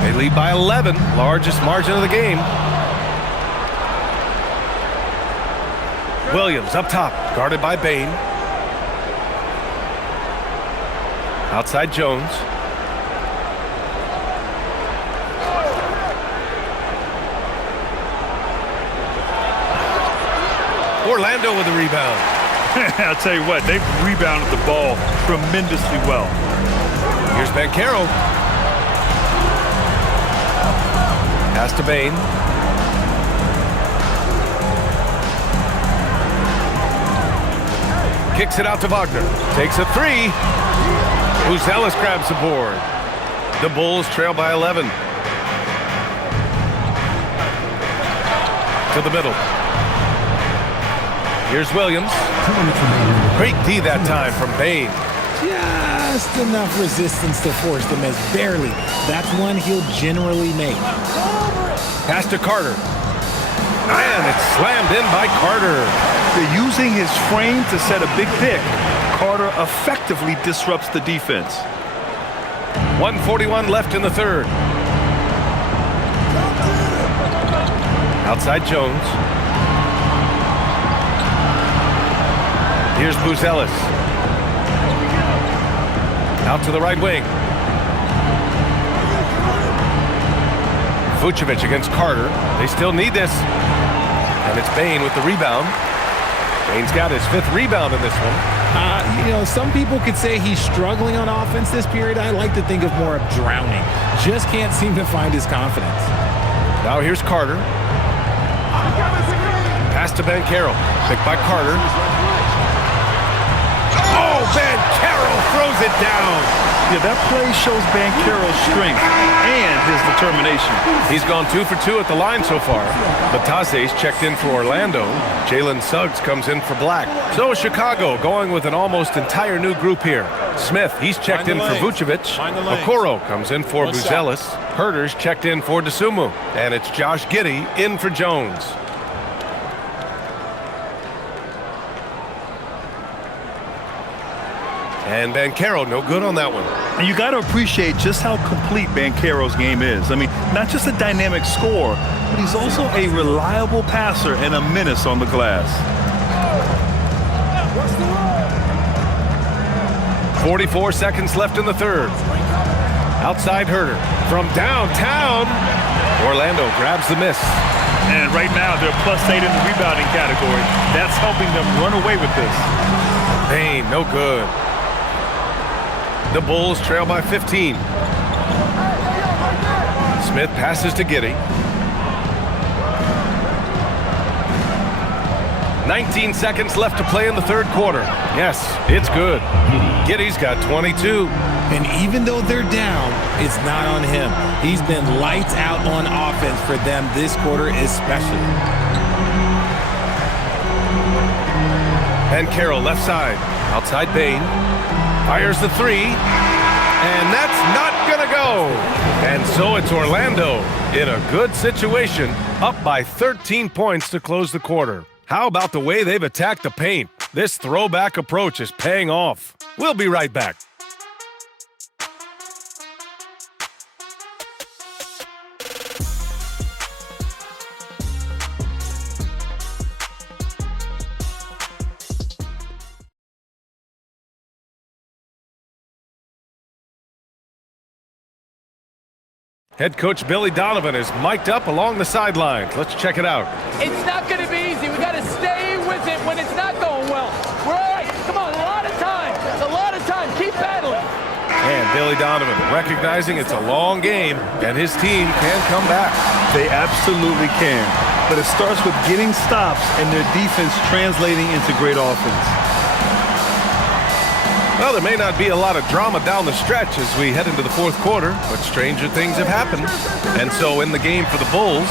They lead by 11, largest margin of the game. Williams up top, guarded by Bane. Outside Jones. Orlando with the rebound. I'll tell you what, they've rebounded the ball tremendously well. Here's Banchero. Pass to Bane. Kicks it out to Wagner. Takes a 3. Buzelis grabs the board. The Bulls trail by 11. To the middle. Here's Williams. Great D that time from Bane. Just enough resistance to force the miss. Barely. That's one he'll generally make. Pass to Carter. And it's slammed in by Carter. They're using his frame to set a big pick. Carter effectively disrupts the defense. 1:41 left in the third. Outside Jones. Here's Buzelis. Out to the right wing. Vucevic against Carter. They still need this. And it's Bane with the rebound. Bane's got his 5th rebound in this one. Some people could say he's struggling on offense this period. I like to think of more of drowning. Just can't seem to find his confidence. Now here's Carter. Pass to Banchero. Picked by Carter. Oh, Banchero throws it down. Yeah, that play shows Banchero's strength and his determination. He's gone 2 for 2 at the line so far. Batase's checked in for Orlando. Jalen Suggs comes in for Black. So Chicago going with an almost entire new group here. Smith, he's checked in for Vucevic. Okoro comes in for Buzelis. Herter's checked in for Dosunmu. And it's Josh Giddey in for Jones. And Banchero, no good on that one. And you got to appreciate just how complete Banchero's game is. I mean, not just a dynamic scorer, but he's also a reliable passer and a menace on the glass. 44 seconds left in the third. Outside Herter from downtown. Orlando grabs the miss. And right now, they're +8 in the rebounding category. That's helping them run away with this. Payne, no good. The Bulls trail by 15. Smith passes to Giddey. 19 seconds left to play in the third quarter. Yes, it's good. Giddey's got 22. And even though they're down, it's not on him. He's been lights out on offense for them this quarter especially. And Carroll left side. Outside Payne. Fires the three. And that's not going to go. And so it's Orlando in a good situation, up by 13 points to close the quarter. How about the way they've attacked the paint? This throwback approach is paying off. We'll be right back. Head coach Billy Donovan is mic'd up along the sidelines. Let's check it out. It's not going to be easy. We got to stay with it when it's not going well. We're all right. Come on, a lot of time. It's a lot of time. Keep battling. And Billy Donovan recognizing it's a long game and his team can come back. They absolutely can. But it starts with getting stops and their defense translating into great offense. Well, there may not be a lot of drama down the stretch as we head into the fourth quarter, but stranger things have happened. And so in the game for the Bulls,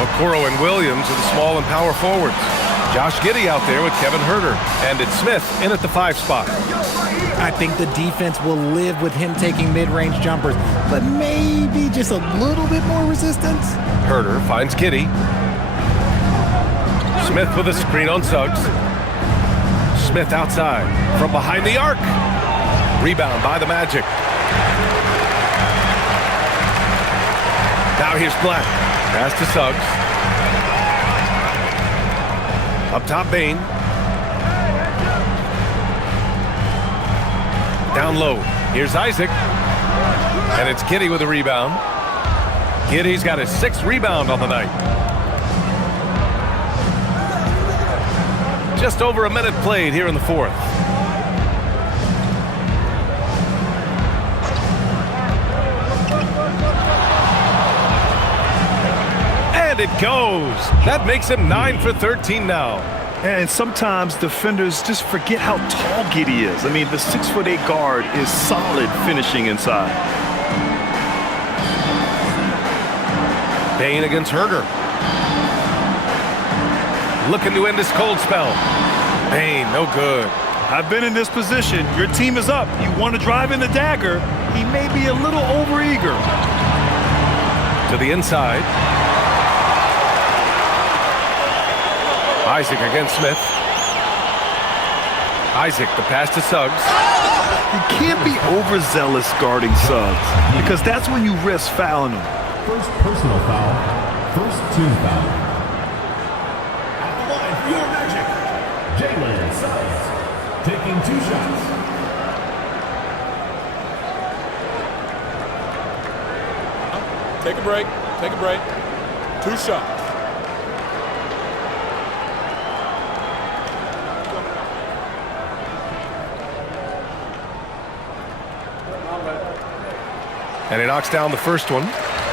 Okoro and Williams are the small and power forwards. Josh Giddey out there with Kevin Herter, and it's Smith in at the 5 spot. I think the defense will live with him taking mid-range jumpers, but maybe just a little bit more resistance. Herter finds Giddey. Smith with a screen on Suggs. Smith outside from behind the arc. Rebound by the Magic. Now here's Black. Pass to Suggs. Up top, Payne. Down low. Here's Isaac. And it's Giddey with a rebound. Giddey's got his 6th rebound on the night. Just over a minute played here in the fourth. And it goes. That makes him 9 for 13 now. And sometimes defenders just forget how tall Giddey is. I mean, the 6'8" guard is solid finishing inside. Payne against Herter. Looking to end this cold spell. Payne, no good. I've been in this position. Your team is up. You want to drive in the dagger. He may be a little overeager. To the inside. Isaac against Smith. Isaac, the pass to Suggs. You can't be overzealous guarding Suggs because that's when you risk fouling him. First personal foul. First team foul. Your Magic, Jalen Suggs, taking 2 shots. Take a break. Take a break. 2 shots. And he knocks down the first one.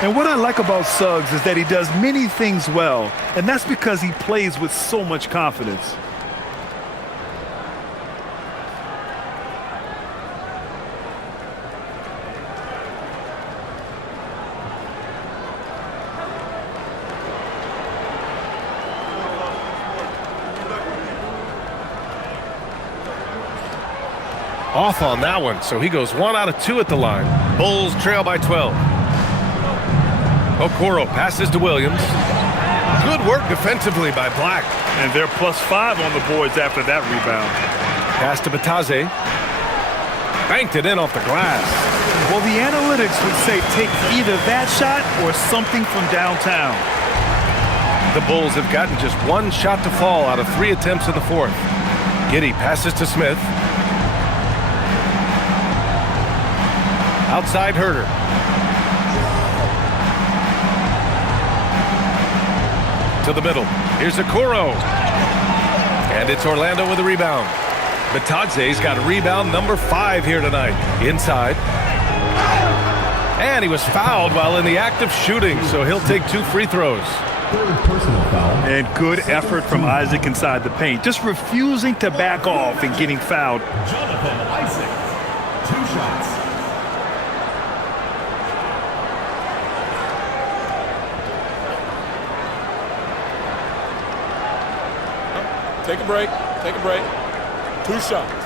And what I like about Suggs is that he does many things well, and that's because he plays with so much confidence. Off on that one, so he goes 1 out of 2 at the line. Bulls trail by 12. Okoro passes to Williams. Good work defensively by Black. And they're +5 on the boards after that rebound. Pass to Batase. Banked it in off the glass. Well, the analytics would say take either that shot or something from downtown. The Bulls have gotten just one shot to fall out of 3 attempts in the fourth. Giddey passes to Smith. Outside Herter. To the middle. Here's Okoro. And it's Orlando with a rebound. Batadze's got rebound number 5 here tonight. Inside. And he was fouled while in the act of shooting, so he'll take 2 free throws. Third personal foul. And good effort from Isaac inside the paint. Just refusing to back off and getting fouled. Jonathan Isaac. 2 shots. Take a break. Take a break. 2 shots.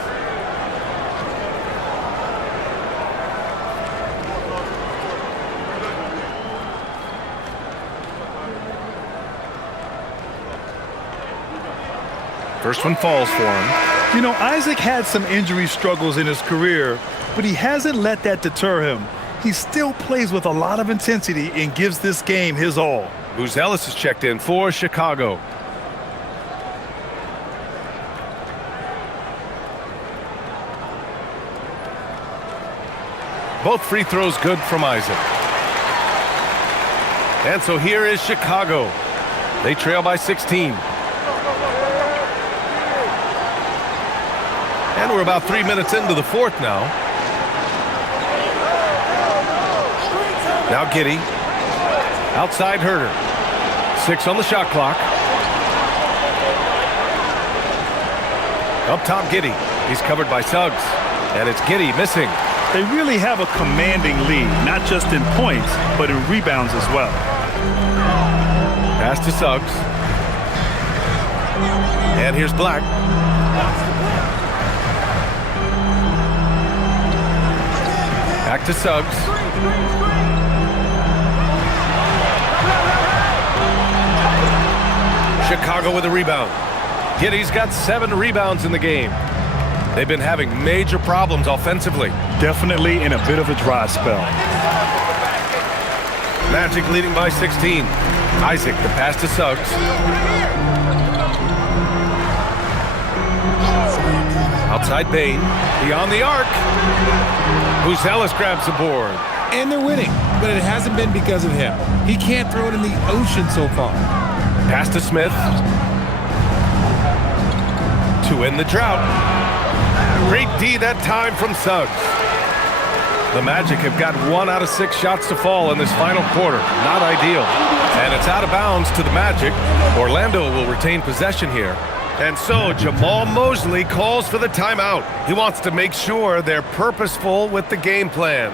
First one falls for him. You know, Isaac had some injury struggles in his career, but he hasn't let that deter him. He still plays with a lot of intensity and gives this game his all. Buzelis is checked in for Chicago. Both free throws good from Isaac. And so here is Chicago. They trail by 16. And we're about 3 minutes into the fourth now. Now Giddey. Outside Herter. 6 on the shot clock. Up top Giddey. He's covered by Suggs. And it's Giddey missing. They really have a commanding lead, not just in points, but in rebounds as well. Pass to Suggs. And here's Black. Back to Suggs. Chicago with a rebound. Giddey's got 7 rebounds in the game. They've been having major problems offensively. Definitely in a bit of a dry spell. Magic leading by 16. Isaac, the pass to Suggs. Outside Bane. Beyond the arc. Buzelis grabs the board. And they're winning, but it hasn't been because of him. He can't throw it in the ocean so far. Pass to Smith. To end the drought. Great D that time from Suggs. The Magic have got 1 out of 6 shots to fall in this final quarter. Not ideal. And it's out of bounds to the Magic. Orlando will retain possession here. And so Jamal Mosley calls for the timeout. He wants to make sure they're purposeful with the game plan.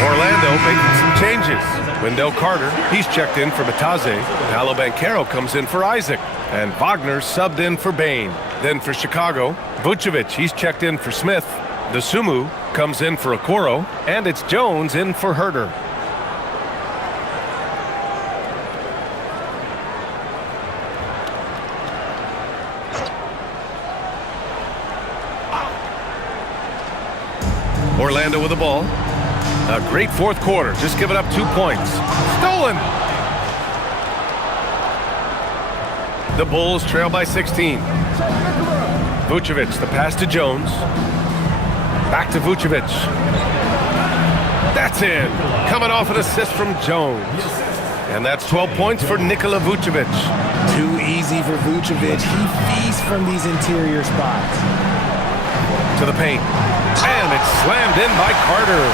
Orlando making some changes. Wendell Carter, he's checked in for Batadze. Paolo Banchero comes in for Isaac. And Wagner subbed in for Bane. Then for Chicago, Vucevic, he's checked in for Smith. Dosunmu comes in for Okoro. And it's Jones in for Herter. Orlando with the ball. A great fourth quarter, just giving up 2 points. Stolen! The Bulls trail by 16. Vucevic, the pass to Jones. Back to Vucevic. That's in. Coming off an assist from Jones. And that's 12 points for Nikola Vucevic. Too easy for Vucevic. He feasts from these interior spots. To the paint. And it's slammed in by Carter.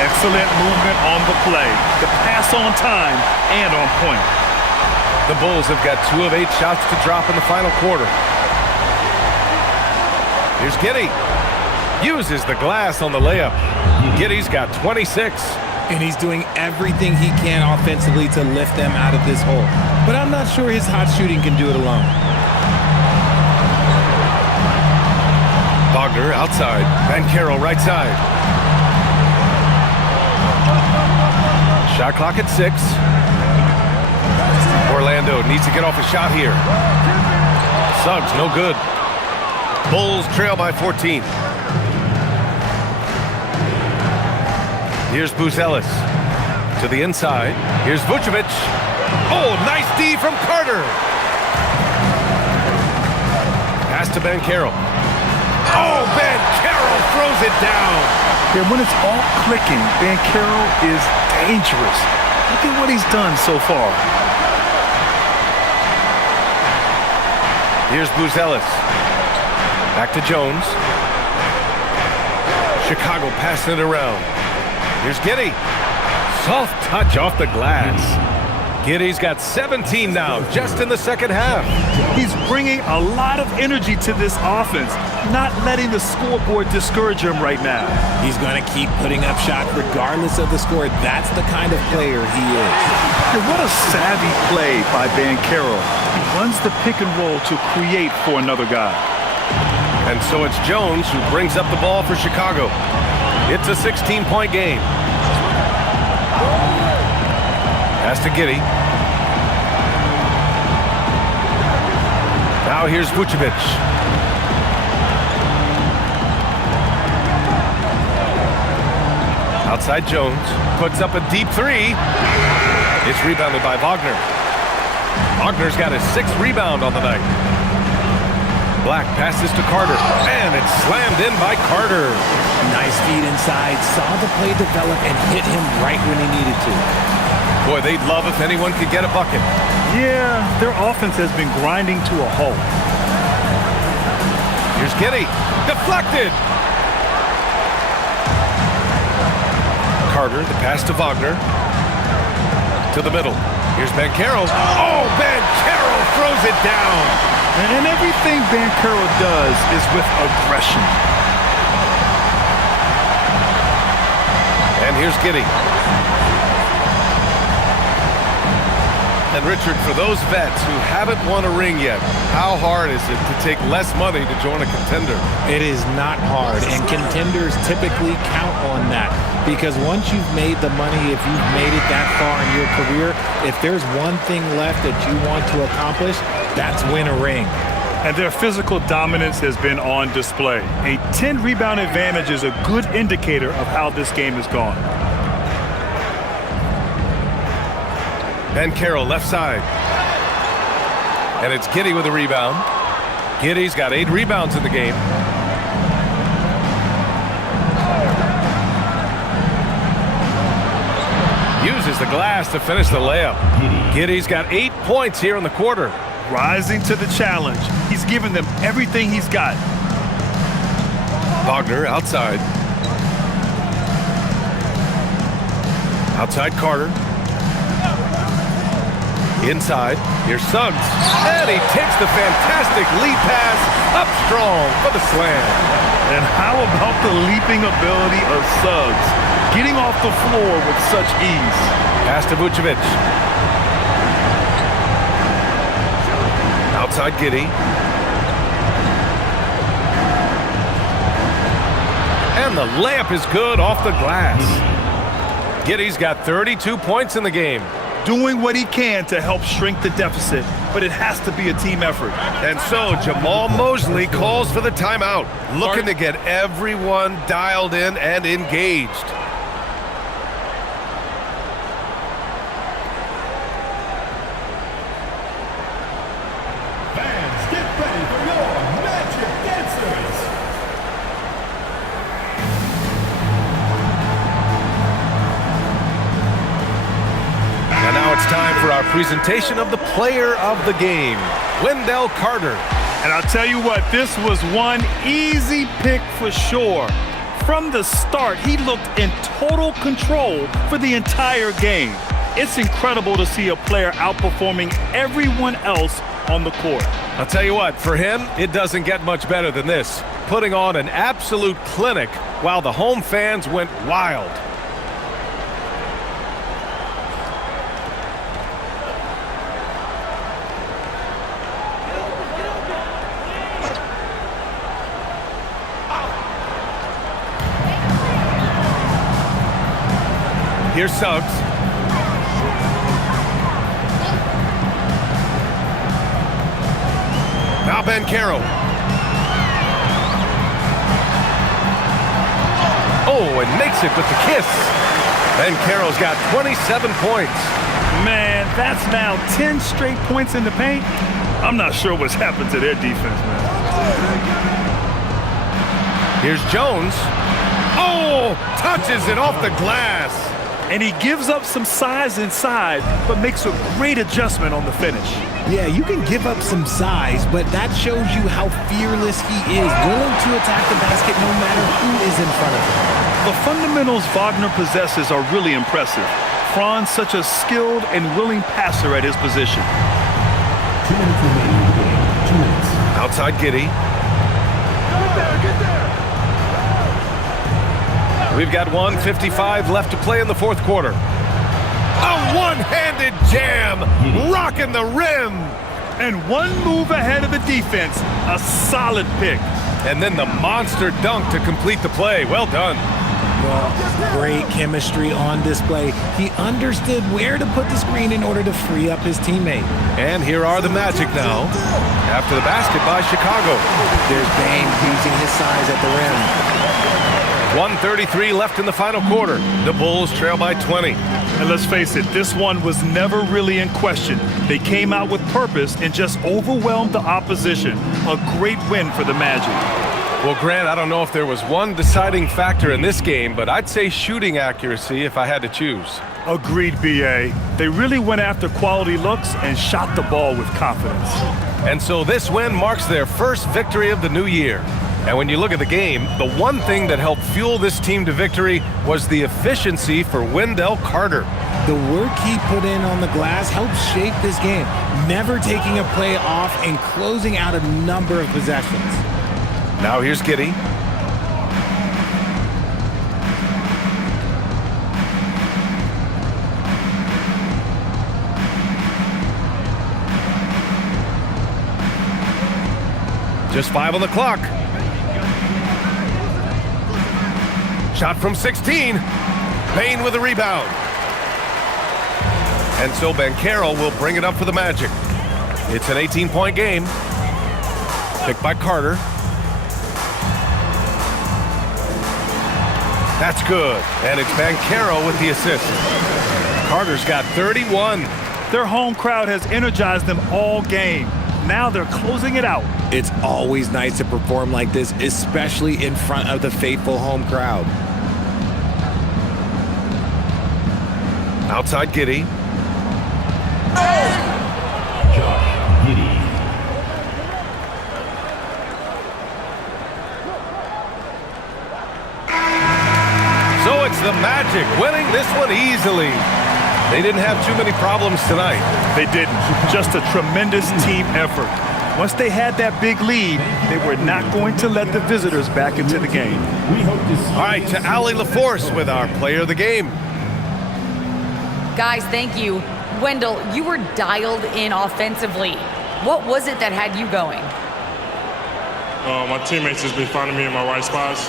Excellent movement on the play. The pass on time and on point. The Bulls have got 2 of 8 shots to drop in the final quarter. Here's Giddey. Uses the glass on the layup. Giddey's got 26. And he's doing everything he can offensively to lift them out of this hole. But I'm not sure his hot shooting can do it alone. Wagner outside. Banchero right side. Shot clock at 6. Orlando needs to get off a shot here. Suggs, no good. Bulls trail by 14. Here's Buzelis to the inside. Here's Vucevic. Oh, nice D from Carter. Pass to Banchero. Oh, Banchero throws it down. Yeah, when it's all clicking, Banchero is dangerous. Look at what he's done so far. Here's Buzelis. Back to Jones. Chicago passing it around. Here's Giddey. Soft touch off the glass. Giddey's got 17 now, just in the second half. He's bringing a lot of energy to this offense, not letting the scoreboard discourage him right now. He's going to keep putting up shots regardless of the score. That's the kind of player he is. And what a savvy play by Banchero. He runs the pick and roll to create for another guy. And so it's Jones who brings up the ball for Chicago. It's a 16-point game. Pass to Giddey. Now here's Vucevic. Outside Jones. Puts up a deep three. It's rebounded by Wagner. Wagner's got his 6th rebound on the night. Black passes to Carter. And it's slammed in by Carter. Nice feed inside. Saw the play develop and hit him right when he needed to. Boy, they'd love if anyone could get a bucket. Yeah, their offense has been grinding to a halt. Here's Giddey. Deflected. Carter, the pass to Wagner. To the middle. Here's Banchero. Oh, Banchero throws it down. And everything Banchero does is with aggression. And here's Giddey. And Richard, for those vets who haven't won a ring yet, how hard is it to take less money to join a contender? It is not hard, and contenders typically count on that. Because once you've made the money, if you've made it that far in your career, if there's one thing left that you want to accomplish, that's win a ring. And their physical dominance has been on display. A 10-rebound advantage is a good indicator of how this game has gone. Banchero left side. And it's Giddey with a rebound. Giddey's got 8 rebounds in the game. Uses the glass to finish the layup. Giddey's got 8 points here in the quarter. Rising to the challenge. He's given them everything he's got. Wagner outside. Outside Carter. Inside. Here's Suggs. And he takes the fantastic lead pass up strong for the slam. And how about the leaping ability of Suggs? Getting off the floor with such ease. Pass to Vucevic. Outside Giddey. And the layup is good off the glass. Giddey's got 32 points in the game. Doing what he can to help shrink the deficit, but it has to be a team effort. And so Jamal Mosley calls for the timeout, looking to get everyone dialed in and engaged. Fans, get ready for your Magic Dancers. And now it's time for our presentation of the player of the game, Wendell Carter. And I'll tell you what, this was one easy pick for sure. From the start, he looked in total control for the entire game. It's incredible to see a player outperforming everyone else on the court. I'll tell you what, for him, it doesn't get much better than this. Putting on an absolute clinic while the home fans went wild. Here's Suggs. Banchero. Oh, and makes it with the kiss. Banchero's got 27 points. Man, that's now 10 straight points in the paint. I'm not sure what's happened to their defense, man. Here's Jones. Oh, touches it off the glass. And he gives up some size inside, but makes a great adjustment on the finish. Yeah, you can give up some size, but that shows you how fearless he is, willing to attack the basket no matter who is in front of him. The fundamentals Wagner possesses are really impressive. Fran's such a skilled and willing passer at his position. 2 minutes remaining in the game. 2 minutes. Outside Giddey. Get there. We've got 1:55 left to play in the fourth quarter. A one-handed jam, rocking the rim. And one move ahead of the defense, a solid pick. And then the monster dunk to complete the play. Well done. Well, great chemistry on display. He understood where to put the screen in order to free up his teammate. And here are the Magic now. After the basket by Chicago. There's Bane using his size at the rim. 1:33 left in the final quarter. The Bulls trail by 20. And let's face it, this one was never really in question. They came out with purpose and just overwhelmed the opposition. A great win for the Magic. Well, Grant, I don't know if there was one deciding factor in this game, but I'd say shooting accuracy if I had to choose. Agreed, B.A. They really went after quality looks and shot the ball with confidence. And so this win marks their first victory of the new year. And when you look at the game, the one thing that helped fuel this team to victory was the efficiency for Wendell Carter. The work he put in on the glass helped shape this game, never taking a play off and closing out a number of possessions. Now here's Giddey. Just 5 on the clock. Shot from 16. Payne with a rebound. And so Banchero will bring it up for the Magic. It's an 18-point game. Picked by Carter. That's good. And it's Banchero with the assist. Carter's got 31. Their home crowd has energized them all game. Now they're closing it out. It's always nice to perform like this, especially in front of the faithful home crowd. Outside Giddey. Josh Giddey. So it's the Magic winning this one easily. They didn't have too many problems tonight. They didn't. Just a tremendous team effort. Once they had that big lead, they were not going to let the visitors back into the game. All right, to Allie LaForce with our player of the game. Guys, thank you. Wendell, you were dialed in offensively. What was it that had you going? My teammates just been finding me in my right spots,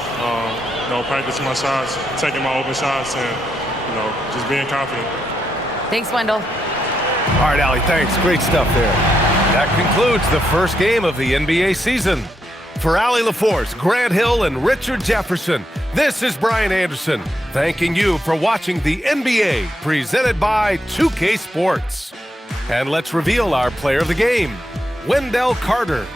practicing my shots, taking my open shots, and, just being confident. Thanks, Wendell. All right, Allie, thanks. Great stuff there. That concludes the first game of the NBA season. For Allie LaForce, Grant Hill, and Richard Jefferson, this is Brian Anderson, thanking you for watching the NBA presented by 2K Sports. And let's reveal our player of the game, Wendell Carter.